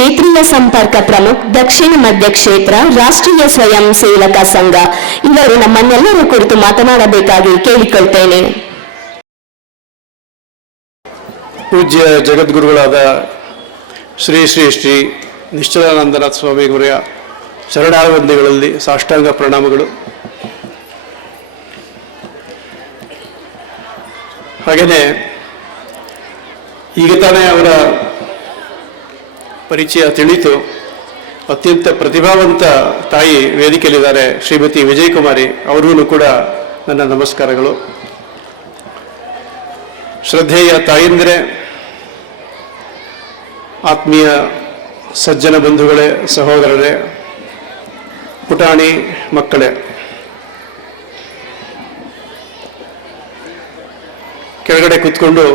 ಕ್ಷೇತ್ರೀಯ ಸಂಪರ್ಕ ಪ್ರಮುಖ, ದಕ್ಷಿಣ ಮಧ್ಯ ಕ್ಷೇತ್ರ ರಾಷ್ಟ್ರೀಯ ಸ್ವಯಂ ಸೇವಕ ಸಂಘ ಇವರು ನಮ್ಮನ್ನೆಲ್ಲರೂ ಕುರಿತು ಮಾತನಾಡಬೇಕಾಗಿ ಕೇಳಿಕೊಳ್ತೇನೆ. ಪೂಜ್ಯ ಜಗದ್ಗುರುಗಳಾದ ಶ್ರೀ ಶ್ರೀ ಶ್ರೀ ನಿಶ್ಚಲಾನಂದನಾಥ ಸ್ವಾಮಿಯವರ ಶರಣಾರವಂದಿಗಳಲ್ಲಿ ಸಾಷ್ಟಾಂಗ ಪ್ರಣಾಮಗಳು. ಹಾಗೆಯೇ ಈಗ ತಾನೇ ಅವರ ಪರಿಚಯ ತಿಳಿತು. ಅತ್ಯಂತ ಪ್ರತಿಭಾವಂತ ತಾಯಿ ವೇದಿಕೆಯಲ್ಲಿದ್ದಾರೆ, ಶ್ರೀಮತಿ ವಿಜಯಕುಮಾರಿ. ಅವರಿಗೂ ಕೂಡ ನನ್ನ ನಮಸ್ಕಾರಗಳು. ಶ್ರದ್ಧೆಯ ತಾಯಂದಿರೇ, ಆತ್ಮೀಯ ಸಜ್ಜನ ಬಂಧುಗಳೇ, ಸಹೋದರರೇ, ಪುಟಾಣಿ ಮಕ್ಕಳೇ, ಕೆಳಗಡೆ ಕೂತ್ಕೊಂಡು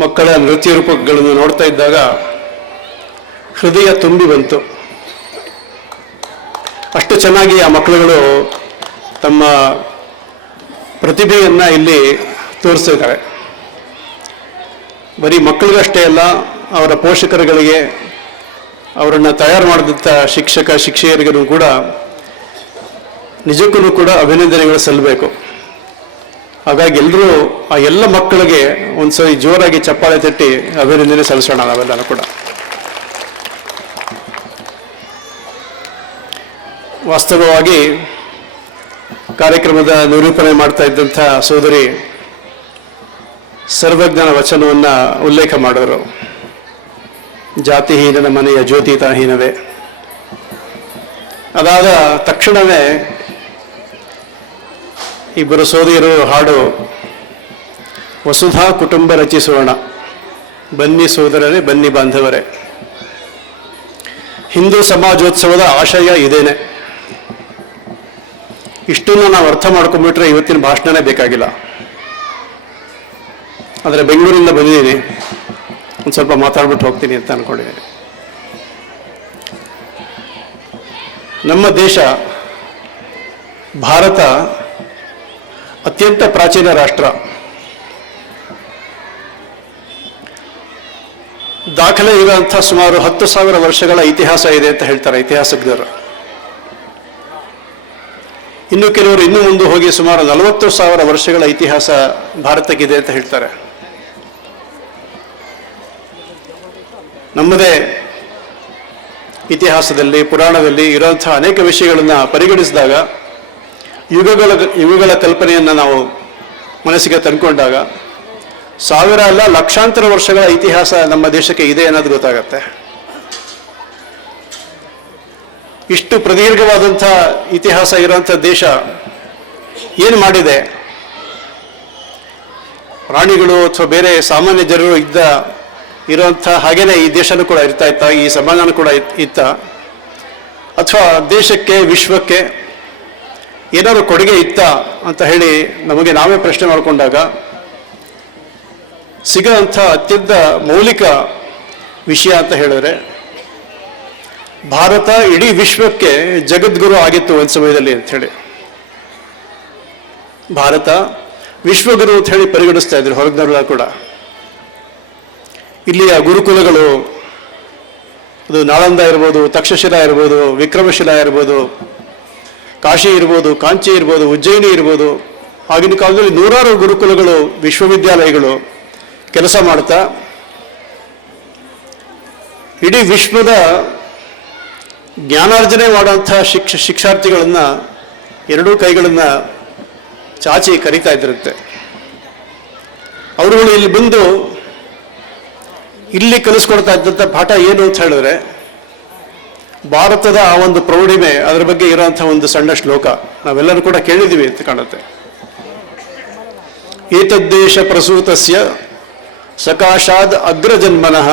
ಮಕ್ಕಳ ನೃತ್ಯ ರೂಪಗಳನ್ನು ನೋಡ್ತಾ ಇದ್ದಾಗ ಹೃದಯ ತುಂಬಿ ಬಂತು. ಅಷ್ಟು ಚೆನ್ನಾಗಿ ಆ ಮಕ್ಕಳುಗಳು ತಮ್ಮ ಪ್ರತಿಭೆಯನ್ನು ಇಲ್ಲಿ ತೋರಿಸಿದ್ದಾರೆ. ಬರೀ ಮಕ್ಕಳಿಗಷ್ಟೇ ಅಲ್ಲ, ಅವರ ಪೋಷಕರುಗಳಿಗೆ, ಅವರನ್ನು ತಯಾರು ಮಾಡಿದಂಥ ಶಿಕ್ಷಕ ಶಿಕ್ಷಕಿಯರಿಗೂ ಕೂಡ ನಿಜಕ್ಕೂ ಕೂಡ ಅಭಿನಂದನೆಗಳು ಸಲ್ಲಬೇಕು. ಹಾಗಾಗಿ ಎಲ್ಲರೂ ಆ ಎಲ್ಲ ಮಕ್ಕಳಿಗೆ ಒಂದ್ಸರಿ ಜೋರಾಗಿ ಚಪ್ಪಾಳೆ ತಟ್ಟಿ ಅಭಿನಂದನೆ ಸಲ್ಲಿಸೋಣ ನಾವೆಲ್ಲರೂ ಕೂಡ. ವಾಸ್ತವವಾಗಿ ಕಾರ್ಯಕ್ರಮದ ನಿರೂಪಣೆ ಮಾಡ್ತಾ ಇದ್ದಂಥ ಸೋದರಿ ಸರ್ವಜ್ಞನ ವಚನವನ್ನು ಉಲ್ಲೇಖ ಮಾಡಿದರು. ಜಾತಿಹೀನನ ಮನೆಯ ಜ್ಯೋತಿ ತಾಹೀನವೇ. ಅದಾದ ತಕ್ಷಣವೇ ಇಬ್ಬರು ಸೋದರಿಯರು ಹಾಡು ವಸುಧಾ ಕುಟುಂಬ ರಚಿಸೋಣ, ಬನ್ನಿ ಸೋದರರೇ, ಬನ್ನಿ ಬಾಂಧವರೇ. ಹಿಂದೂ ಸಮಾಜೋತ್ಸವದ ಆಶಯ ಇದೇನೆ. ಇಷ್ಟನ್ನು ನಾವು ಅರ್ಥ ಮಾಡ್ಕೊಂಡ್ಬಿಟ್ರೆ ಇವತ್ತಿನ ಭಾಷಣನೇ ಬೇಕಾಗಿಲ್ಲ. ಆದರೆ ಬೆಂಗಳೂರಿಂದ ಬಂದಿದ್ದೀನಿ, ಒಂದು ಸ್ವಲ್ಪ ಮಾತಾಡ್ಬಿಟ್ಟು ಹೋಗ್ತೀನಿ ಅಂತ ಅಂದ್ಕೊಂಡಿದ್ದೀನಿ. ನಮ್ಮ ದೇಶ ಭಾರತ ಅತ್ಯಂತ ಪ್ರಾಚೀನ ರಾಷ್ಟ್ರ. ದಾಖಲೆ ಇರುವಂಥ ಸುಮಾರು 10,000 ವರ್ಷಗಳ ಇತಿಹಾಸ ಇದೆ ಅಂತ ಹೇಳ್ತಾರೆ ಇತಿಹಾಸಜ್ಞರು. ಇನ್ನು ಕೆಲವರು ಇನ್ನೂ ಮುಂದೆ ಹೋಗಿ ಸುಮಾರು 40,000 ವರ್ಷಗಳ ಇತಿಹಾಸ ಭಾರತಕ್ಕಿದೆ ಅಂತ ಹೇಳ್ತಾರೆ. ನಮ್ಮದೇ ಇತಿಹಾಸದಲ್ಲಿ, ಪುರಾಣದಲ್ಲಿ ಇರುವಂತಹ ಅನೇಕ ವಿಷಯಗಳನ್ನು ಪರಿಗಣಿಸಿದಾಗ, ಯುಗಗಳ ಕಲ್ಪನೆಯನ್ನು ನಾವು ಮನಸ್ಸಿಗೆ ತಂದುಕೊಂಡಾಗ 1000 ಅಲ್ಲ, ಲಕ್ಷಾಂತರ ವರ್ಷಗಳ ಇತಿಹಾಸ ನಮ್ಮ ದೇಶಕ್ಕೆ ಇದೆ ಅನ್ನೋದು ಗೊತ್ತಾಗತ್ತೆ. ಇಷ್ಟು ಪ್ರದೀರ್ಘವಾದಂಥ ಇತಿಹಾಸ ಇರುವಂಥ ದೇಶ ಏನು ಮಾಡಿದೆ? ಪ್ರಾಣಿಗಳು ಅಥವಾ ಬೇರೆ ಸಾಮಾನ್ಯ ಜನರು ಇರುವಂಥ ಹಾಗೇನೆ ಈ ದೇಶನೂ ಕೂಡ ಇರ್ತಾ ಇತ್ತ, ಈ ಸಮಾಜನೂ ಕೂಡ ಇತ್ತ, ಅಥವಾ ದೇಶಕ್ಕೆ, ವಿಶ್ವಕ್ಕೆ ಏನಾದ್ರು ಕೊಡುಗೆ ಇತ್ತ ಅಂತ ಹೇಳಿ ನಮಗೆ ನಾವೇ ಪ್ರಶ್ನೆ ಮಾಡಿಕೊಂಡಾಗ ಸಿಗೋಂಥ ಅತ್ಯಂತ ಮೌಲಿಕ ವಿಷಯ ಅಂತ ಹೇಳಿದ್ರೆ, ಭಾರತ ಇಡೀ ವಿಶ್ವಕ್ಕೆ ಜಗದ್ಗುರು ಆಗಿತ್ತು ಒಂದು ಸಮಯದಲ್ಲಿ ಅಂತ ಹೇಳಿ. ಭಾರತ ವಿಶ್ವಗುರು ಅಂತ ಹೇಳಿ ಪರಿಗಣಿಸ್ತಾ ಇದ್ರು ಹೊರಗಿನವರೆಲ್ಲ ಕೂಡ. ಇಲ್ಲಿಯ ಗುರುಕುಲಗಳು, ಅದು ನಾಳಂದ ಇರ್ಬೋದು, ತಕ್ಷಶಿಲಾ ಇರ್ಬೋದು, ವಿಕ್ರಮಶಿಲಾ ಇರ್ಬೋದು, ಕಾಶಿ ಇರ್ಬೋದು, ಕಾಂಚಿ ಇರ್ಬೋದು, ಉಜ್ಜಯಿನಿ ಇರ್ಬೋದು, ಆಗಿನ ಕಾಲದಲ್ಲಿ ನೂರಾರು ಗುರುಕುಲಗಳು, ವಿಶ್ವವಿದ್ಯಾಲಯಗಳು ಕೆಲಸ ಮಾಡ್ತಾ ಇಡೀ ವಿಶ್ವದ ಜ್ಞಾನಾರ್ಜನೆ ಮಾಡುವಂಥ ಶಿಕ್ಷಾರ್ಥಿಗಳನ್ನು ಎರಡೂ ಕೈಗಳನ್ನು ಚಾಚಿ ಕರೀತಾ ಇದ್ರಂತೆ. ಅವರುಗಳು ಇಲ್ಲಿ ಬಂದು ಇಲ್ಲಿ ಕಲಿಸ್ಕೊಡ್ತಾ ಇದ್ದಂಥ ಪಾಠ ಏನು ಅಂತ ಹೇಳಿದ್ರೆ, ಭಾರತದ ಆ ಒಂದು ಪ್ರೌಢಿಮೆ, ಅದರ ಬಗ್ಗೆ ಇರೋಂಥ ಒಂದು ಸಣ್ಣ ಶ್ಲೋಕ ನಾವೆಲ್ಲರೂ ಕೂಡ ಕೇಳಿದ್ದೀವಿ ಅಂತ ಕಾಣುತ್ತೆ. ಏತದ್ದೇಶ ಪ್ರಸೂತಸ್ಯ ಸಕಾಶಾದ್ ಅಗ್ರಜನ್ಮನಃ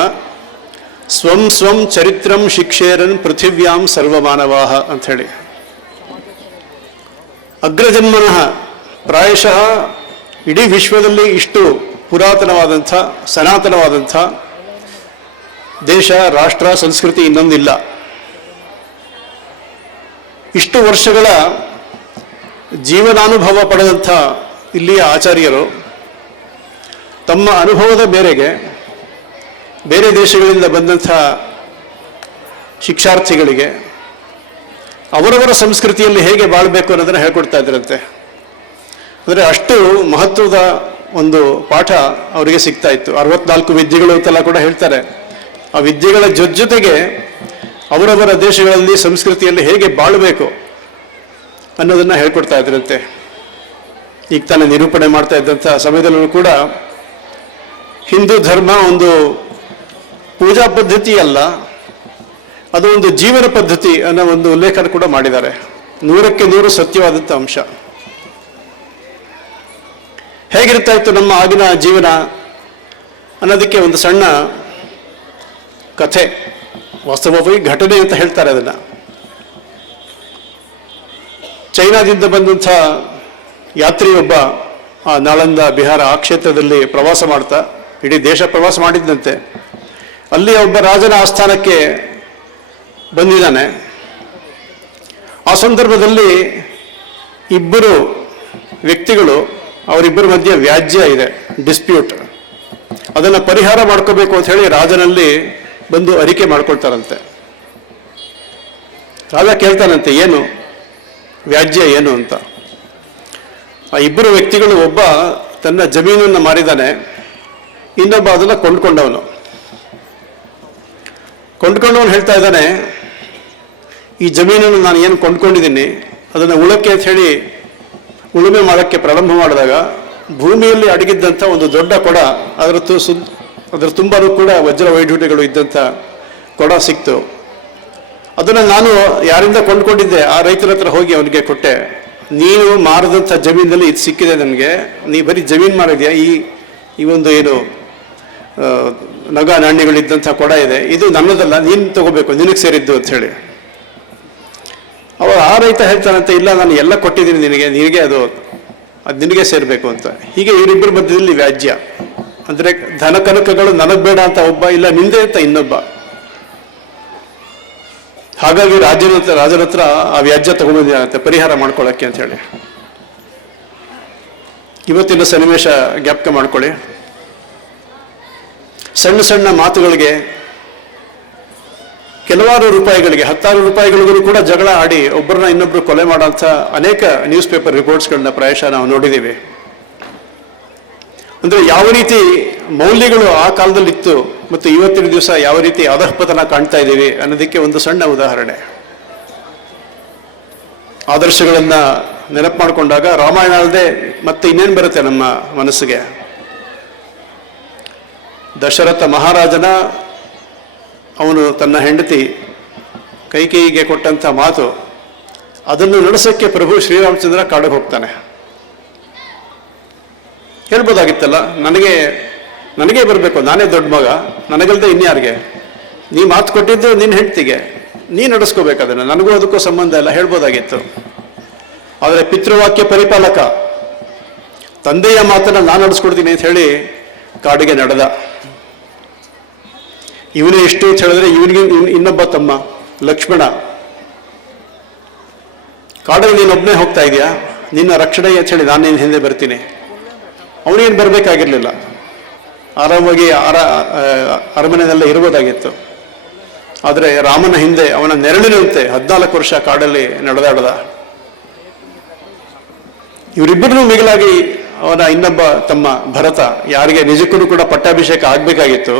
ಸ್ವಂ ಸ್ವಂ ಚರಿತ್ರಂ ಶಿಕ್ಷೇರನ್ ಪೃಥಿವ್ಯಾಂ ಸರ್ವಮಾನವಾಹ ಅಂತ ಹೇಳಿ. ಅಗ್ರಜನ್ಮನಃ, ಪ್ರಾಯಶಃ ಇಡೀ ವಿಶ್ವದಲ್ಲಿ ಇಷ್ಟು ಪುರಾತನವಾದಂಥ, ಸನಾತನವಾದಂಥ ದೇಶ, ರಾಷ್ಟ್ರ, ಸಂಸ್ಕೃತಿ ಇನ್ನೊಂದಿಲ್ಲ. ಇಷ್ಟು ವರ್ಷಗಳ ಜೀವನಾನುಭವ ಪಡೆದಂಥ ಇಲ್ಲಿಯ ಆಚಾರ್ಯರು ತಮ್ಮ ಅನುಭವದ ಮೇರೆಗೆ ಬೇರೆ ದೇಶಗಳಿಂದ ಬಂದಂಥ ಶಿಕ್ಷಾರ್ಥಿಗಳಿಗೆ ಅವರವರ ಸಂಸ್ಕೃತಿಯಲ್ಲಿ ಹೇಗೆ ಬಾಳಬೇಕು ಅನ್ನೋದನ್ನು ಹೇಳ್ಕೊಡ್ತಾ ಇದ್ರಂತೆ. ಅಂದರೆ ಅಷ್ಟು ಮಹತ್ವದ ಒಂದು ಪಾಠ ಅವರಿಗೆ ಸಿಗ್ತಾ ಇತ್ತು. 64 ವಿದ್ಯೆಗಳು ಅಂತೆಲ್ಲ ಕೂಡ ಹೇಳ್ತಾರೆ. ಆ ವಿದ್ಯೆಗಳ ಜೊತೆಗೆ ಅವರವರ ದೇಶಗಳಲ್ಲಿ ಸಂಸ್ಕೃತಿಯಲ್ಲಿ ಹೇಗೆ ಬಾಳಬೇಕು ಅನ್ನೋದನ್ನು ಹೇಳ್ಕೊಡ್ತಾ ಇದ್ರಂತೆ. ಈಗ ತಾನೇ ನಿರೂಪಣೆ ಮಾಡ್ತಾ ಇದ್ದಂಥ ಸಮಯದಲ್ಲೂ ಕೂಡ ಹಿಂದೂ ಧರ್ಮ ಒಂದು ಪೂಜಾ ಪದ್ಧತಿ ಅಲ್ಲ, ಅದು ಒಂದು ಜೀವನ ಪದ್ಧತಿ ಅನ್ನೋ ಒಂದು ಉಲ್ಲೇಖನ ಕೂಡ ಮಾಡಿದ್ದಾರೆ. 100ಕ್ಕೆ 100 ಸತ್ಯವಾದಂಥ ಅಂಶ. ಹೇಗಿರ್ತಾ ಇತ್ತು ನಮ್ಮ ಆಗಿನ ಜೀವನ ಅನ್ನೋದಕ್ಕೆ ಒಂದು ಸಣ್ಣ ಕಥೆ, ವಾಸ್ತವವಾಗಿ ಘಟನೆ ಅಂತ ಹೇಳ್ತಾರೆ ಅದನ್ನು. ಚೈನಾದಿಂದ ಬಂದಂಥ ಯಾತ್ರಿಯೊಬ್ಬ ಆ ನಾಳಂದ ಬಿಹಾರ ಆ ಕ್ಷೇತ್ರದಲ್ಲಿ ಪ್ರವಾಸ ಮಾಡ್ತಾ, ಇಡೀ ದೇಶ ಪ್ರವಾಸ ಮಾಡಿದ್ದಂತೆ, ಅಲ್ಲಿ ಒಬ್ಬ ರಾಜನ ಆಸ್ಥಾನಕ್ಕೆ ಬಂದಿದ್ದಾನೆ. ಆ ಸಂದರ್ಭದಲ್ಲಿ ಇಬ್ಬರು ವ್ಯಕ್ತಿಗಳು, ಅವರಿಬ್ಬರ ಮಧ್ಯೆ ವ್ಯಾಜ್ಯ ಇದೆ, ಡಿಸ್ಪ್ಯೂಟ್. ಅದನ್ನು ಪರಿಹಾರ ಮಾಡ್ಕೋಬೇಕು ಅಂತ ಹೇಳಿ ರಾಜನಲ್ಲಿ ಬಂದು ಅರಿಕೆ ಮಾಡ್ಕೊಳ್ತಾರಂತೆ. ರಾಜ ಕೇಳ್ತಾನಂತೆ, ಏನು ವ್ಯಾಜ್ಯ ಏನು ಅಂತ. ಆ ಇಬ್ಬರು ವ್ಯಕ್ತಿಗಳು, ಒಬ್ಬ ತನ್ನ ಜಮೀನನ್ನು ಮಾರಿದ್ದಾನೆ, ಇನ್ನೊಬ್ಬ ಅದನ್ನು ಕೊಂಡ್ಕೊಂಡವನು ಹೇಳ್ತಾ ಇದ್ದಾನೆ, ಈ ಜಮೀನನ್ನು ನಾನು ಏನು ಕೊಂಡ್ಕೊಂಡಿದ್ದೀನಿ ಅದನ್ನು ಉಳಕ್ಕೆ ಅಂತ ಹೇಳಿ ಉಳುಮೆ ಮಾಡೋಕ್ಕೆ ಪ್ರಾರಂಭ ಮಾಡಿದಾಗ ಭೂಮಿಯಲ್ಲಿ ಅಡಗಿದ್ದಂಥ ಒಂದು ದೊಡ್ಡ ಕೊಡ, ಅದರ ತುಂಬಾನು ಕೂಡ ವಜ್ರ ವೈಢೂರ್ಯಗಳು ಇದ್ದಂಥ ಕೊಡ ಸಿಕ್ತು. ಅದನ್ನು ನಾನು ಯಾರಿಂದ ಕೊಂಡ್ಕೊಂಡಿದ್ದೆ ಆ ರೈತರ ಹತ್ರ ಹೋಗಿ ಅವನಿಗೆ ಕೊಟ್ಟೆ. ನೀನು ಮಾರದಂಥ ಜಮೀನಲ್ಲಿ ಇದು ಸಿಕ್ಕಿದೆ ನನಗೆ, ನೀ ಬರೀ ಜಮೀನು ಮಾರಿದ್ಯಾ, ಈ ಒಂದು ಏನು ನಗ ನಾಣ್ಯಗಳಿದ್ದಂಥ ಕೊಡ ಇದೆ, ಇದು ನನ್ನದಲ್ಲ, ನೀನು ತಗೋಬೇಕು, ನಿನಗೆ ಸೇರಿದ್ದು ಅಂತ ಹೇಳಿ. ಅವಾಗ ಆ ರೈತ ಹೇಳ್ತಾನಂತೆ, ಇಲ್ಲ ನಾನು ಎಲ್ಲ ಕೊಟ್ಟಿದ್ದೀನಿ ನಿನಗೆ ಅದು ನಿನಗೆ ಸೇರಬೇಕು ಅಂತ. ಹೀಗೆ ಇವರಿಬ್ಬರ ಮಧ್ಯದಲ್ಲಿ ವ್ಯಾಜ್ಯ. ಅಂದರೆ ಧನ ಕನಕಗಳು ನನಗೆ ಬೇಡ ಅಂತ ಒಬ್ಬ, ಇಲ್ಲ ನಿಂದೆ ಅಂತ ಇನ್ನೊಬ್ಬ. ಹಾಗಾಗಿ ರಾಜನ ಹತ್ರ ಆ ವ್ಯಾಜ್ಯ ತಗೊಂಡಿದ್ದಾನಂತೆ ಪರಿಹಾರ ಮಾಡ್ಕೊಳ್ಳೋಕ್ಕೆ ಅಂತ ಹೇಳಿ. ಇವತ್ತಿನ ಸನ್ನಿವೇಶ ಜ್ಞಾಪಕ ಮಾಡ್ಕೊಳ್ಳಿ. ಸಣ್ಣ ಸಣ್ಣ ಮಾತುಗಳಿಗೆ, ಕೆಲವಾರು ರೂಪಾಯಿಗಳಿಗೆ, 10 ರೂಪಾಯಿಗಳಿಗೂ ಕೂಡ ಜಗಳ ಆಡಿ ಒಬ್ಬರನ್ನ ಇನ್ನೊಬ್ರು ಕೊಲೆ ಮಾಡೋಂಥ ಅನೇಕ ನ್ಯೂಸ್ ಪೇಪರ್ ರಿಪೋರ್ಟ್ಸ್ಗಳನ್ನ ಪ್ರಾಯಶಃ ನಾವು ನೋಡಿದ್ದೀವಿ. ಅಂದರೆ ಯಾವ ರೀತಿ ಮೌಲ್ಯಗಳು ಆ ಕಾಲದಲ್ಲಿ ಇತ್ತು ಮತ್ತು ಇವತ್ತಿನ ದಿವಸ ಯಾವ ರೀತಿ ಅಧಃಪತನ ಕಾಣ್ತಾ ಇದ್ದೀವಿ ಅನ್ನೋದಕ್ಕೆ ಒಂದು ಸಣ್ಣ ಉದಾಹರಣೆ. ಆದರ್ಶಗಳನ್ನು ನೆನಪು ಮಾಡಿಕೊಂಡಾಗ ರಾಮಾಯಣ ಅಲ್ಲದೆ ಮತ್ತೆ ಇನ್ನೇನು ಬರುತ್ತೆ ನಮ್ಮ ಮನಸ್ಸಿಗೆ? ದಶರಥ ಮಹಾರಾಜನ ಅವನು ತನ್ನ ಹೆಂಡತಿ ಕೈಕೇಯಿಗೆ ಕೊಟ್ಟಂಥ ಮಾತು, ಅದನ್ನು ನಡೆಸೋಕ್ಕೆ ಪ್ರಭು ಶ್ರೀರಾಮಚಂದ್ರ ಕಾಡಿಗೆ ಹೋಗ್ತಾನೆ. ಹೇಳ್ಬೋದಾಗಿತ್ತಲ್ಲ, ನನಗೆ ಬರಬೇಕು, ನಾನೇ ದೊಡ್ಡ ಮಗ, ನನಗಲ್ದೆ ಇನ್ಯಾರಿಗೆ? ನೀ ಮಾತು ಕೊಟ್ಟಿದ್ದು ನಿನ್ನ ಹೆಂಡತಿಗೆ, ನೀ ನಡೆಸ್ಕೋಬೇಕು ಅದನ್ನು, ನನಗೂ ಅದಕ್ಕೂ ಸಂಬಂಧ ಇಲ್ಲ ಹೇಳ್ಬೋದಾಗಿತ್ತು. ಆದರೆ ಪಿತೃವಾಕ್ಯ ಪರಿಪಾಲಕ, ತಂದೆಯ ಮಾತನ್ನು ನಾನು ನಡೆಸ್ಕೊಡ್ತೀನಿ ಅಂತ ಹೇಳಿ ಕಾಡಿಗೆ ನಡೆದ. ಇವನೇ ಇಷ್ಟು ಅಂತ ಹೇಳಿದ್ರೆ ಇವನಿಗೆ ಇನ್ನೊಬ್ಬ ತಮ್ಮ ಲಕ್ಷ್ಮಣ, ಕಾಡಲ್ಲಿ ನೀನೊಬ್ಬನೇ ಹೋಗ್ತಾ ಇದೆಯಾ, ನಿನ್ನ ರಕ್ಷಣೆ ಅಂತ ಹೇಳಿ ನಾನು ನಿನ್ನ ಹಿಂದೆ ಬರ್ತೀನಿ. ಅವನೇನು ಬರಬೇಕಾಗಿರ್ಲಿಲ್ಲ, ಆರಾಮಾಗಿ ಅರಮನೆಯಲ್ಲೇ ಇರ್ಬೋದಾಗಿತ್ತು. ಆದರೆ ರಾಮನ ಹಿಂದೆ ಅವನ ನೆರಳಿನಂತೆ 14 ವರ್ಷ ಕಾಡಲ್ಲಿ ನಡೆದಾಡದ. ಇವರಿಬ್ಬರನ್ನೂ ಮಿಗಿಲಾಗಿ ಅವನ ಇನ್ನೊಬ್ಬ ತಮ್ಮ ಭರತ, ಯಾರಿಗೆ ನಿಜಕ್ಕೂ ಕೂಡ ಪಟ್ಟಾಭಿಷೇಕ ಆಗಬೇಕಾಗಿತ್ತು,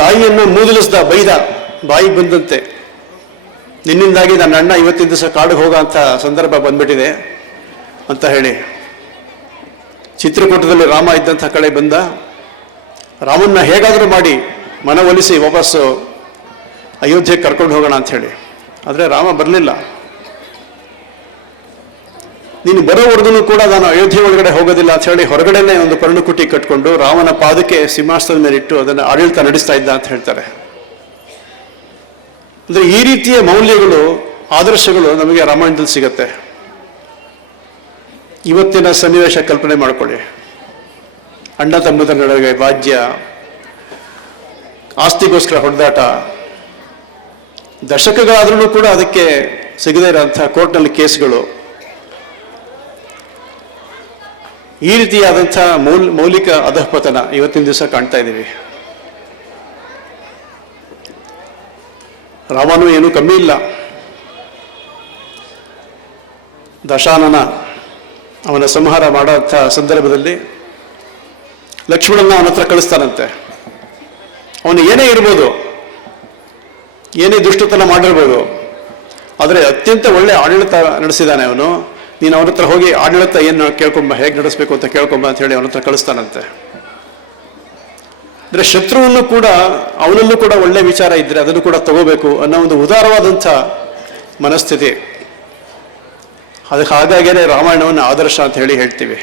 ತಾಯಿಯನ್ನು ಮೂದಲಿಸ್ದ, ಬೈದ, ಬಾಯಿಗೆ ಬಂದಂತೆ, ನಿನ್ನಿಂದಾಗಿ ನನ್ನ ಅಣ್ಣ ಇವತ್ತಿನ ದಿವಸ ಕಾಡಿಗೆ ಹೋಗೋ ಅಂತ ಸಂದರ್ಭ ಬಂದ್ಬಿಟ್ಟಿದೆ ಅಂತ ಹೇಳಿ. ಚಿತ್ರಕೂಟದಲ್ಲಿ ರಾಮ ಇದ್ದಂಥ ಕಡೆ ಬಂದ. ರಾಮನ್ನ ಹೇಗಾದರೂ ಮಾಡಿ ಮನವೊಲಿಸಿ ವಾಪಸ್ಸು ಅಯೋಧ್ಯೆಗೆ ಕರ್ಕೊಂಡು ಹೋಗೋಣ ಅಂತ ಹೇಳಿ. ಆದರೆ ರಾಮ ಬರಲಿಲ್ಲ. ನೀನು ಬರೋವರೆಗೂ ಕೂಡ ನಾನು ಅಯೋಧ್ಯೆ ಒಳಗಡೆ ಹೋಗೋದಿಲ್ಲ ಅಂತ ಹೇಳಿ ಹೊರಗಡೆನೆ ಒಂದು ಪರ್ಣಕುಟಿ ಕಟ್ಕೊಂಡು ರಾಮನ ಪಾದಕ್ಕೆ ಸಿಂಹಾಸನದ ಮೇಲೆ ಇಟ್ಟು ಅದನ್ನು ಆಡಳಿತ ನಡೆಸ್ತಾ ಇದ್ದ ಅಂತ ಹೇಳ್ತಾರೆ. ಅಂದರೆ ಈ ರೀತಿಯ ಮೌಲ್ಯಗಳು, ಆದರ್ಶಗಳು ನಮಗೆ ರಾಮಾಯಣದಲ್ಲಿ ಸಿಗತ್ತೆ. ಇವತ್ತಿನ ಸನ್ನಿವೇಶ ಕಲ್ಪನೆ ಮಾಡ್ಕೊಳ್ಳಿ. ಅಣ್ಣ ತಮ್ಮದ ನಡುವೆ ವಾಜ್ಯ, ಆಸ್ತಿಗೋಸ್ಕರ ಹೊಡೆದಾಟ, ದಶಕಗಳಾದ್ರೂ ಕೂಡ ಅದಕ್ಕೆ ಸಿಗದೇ ಇರೋಂಥ ಕೋರ್ಟ್ನಲ್ಲಿ ಕೇಸ್ಗಳು, ಈ ರೀತಿಯಾದಂಥ ಮೌಲಿಕ ಅಧಃಪತನ ಇವತ್ತಿನ ದಿವಸ ಕಾಣ್ತಾ ಇದ್ದೀವಿ. ರಾಮನೂ ಏನೂ ಕಮ್ಮಿ ಇಲ್ಲ. ದಶಾನನ ಅವನ ಸಂಹಾರ ಮಾಡೋಂಥ ಸಂದರ್ಭದಲ್ಲಿ ಲಕ್ಷ್ಮಣನ ಅವನ ಹತ್ರ ಕಳಿಸ್ತಾನಂತೆ. ಅವನು ಏನೇ ಇರ್ಬೋದು, ಏನೇ ದುಷ್ಟತನ ಮಾಡಿರ್ಬೋದು, ಆದರೆ ಅತ್ಯಂತ ಒಳ್ಳೆ ಆಡಳಿತ ನಡೆಸಿದ್ದಾನೆ ಅವನು. ನೀನು ಅವನ ಹತ್ರ ಹೋಗಿ ಆಡಳಿತ ಏನು ಕೇಳ್ಕೊಂಬ, ಹೇಗೆ ನಡೆಸಬೇಕು ಅಂತ ಕೇಳ್ಕೊಂಬ ಅಂತ ಹೇಳಿ ಅವನ ಹತ್ರ ಕಳಿಸ್ತಾನಂತೆ. ಅಂದರೆ ಶತ್ರುವನ್ನು ಕೂಡ, ಅವನಲ್ಲೂ ಕೂಡ ಒಳ್ಳೆ ವಿಚಾರ ಇದ್ದರೆ ಅದನ್ನು ಕೂಡ ತಗೋಬೇಕು ಅನ್ನೋ ಒಂದು ಉದಾರವಾದಂಥ ಮನಸ್ಥಿತಿ. ಅದಕ್ಕೆ ಹಾಗಾಗಿಯೇ ರಾಮಾಯಣವನ್ನು ಆದರ್ಶ ಅಂತ ಹೇಳಿ ಹೇಳ್ತೀವಿ.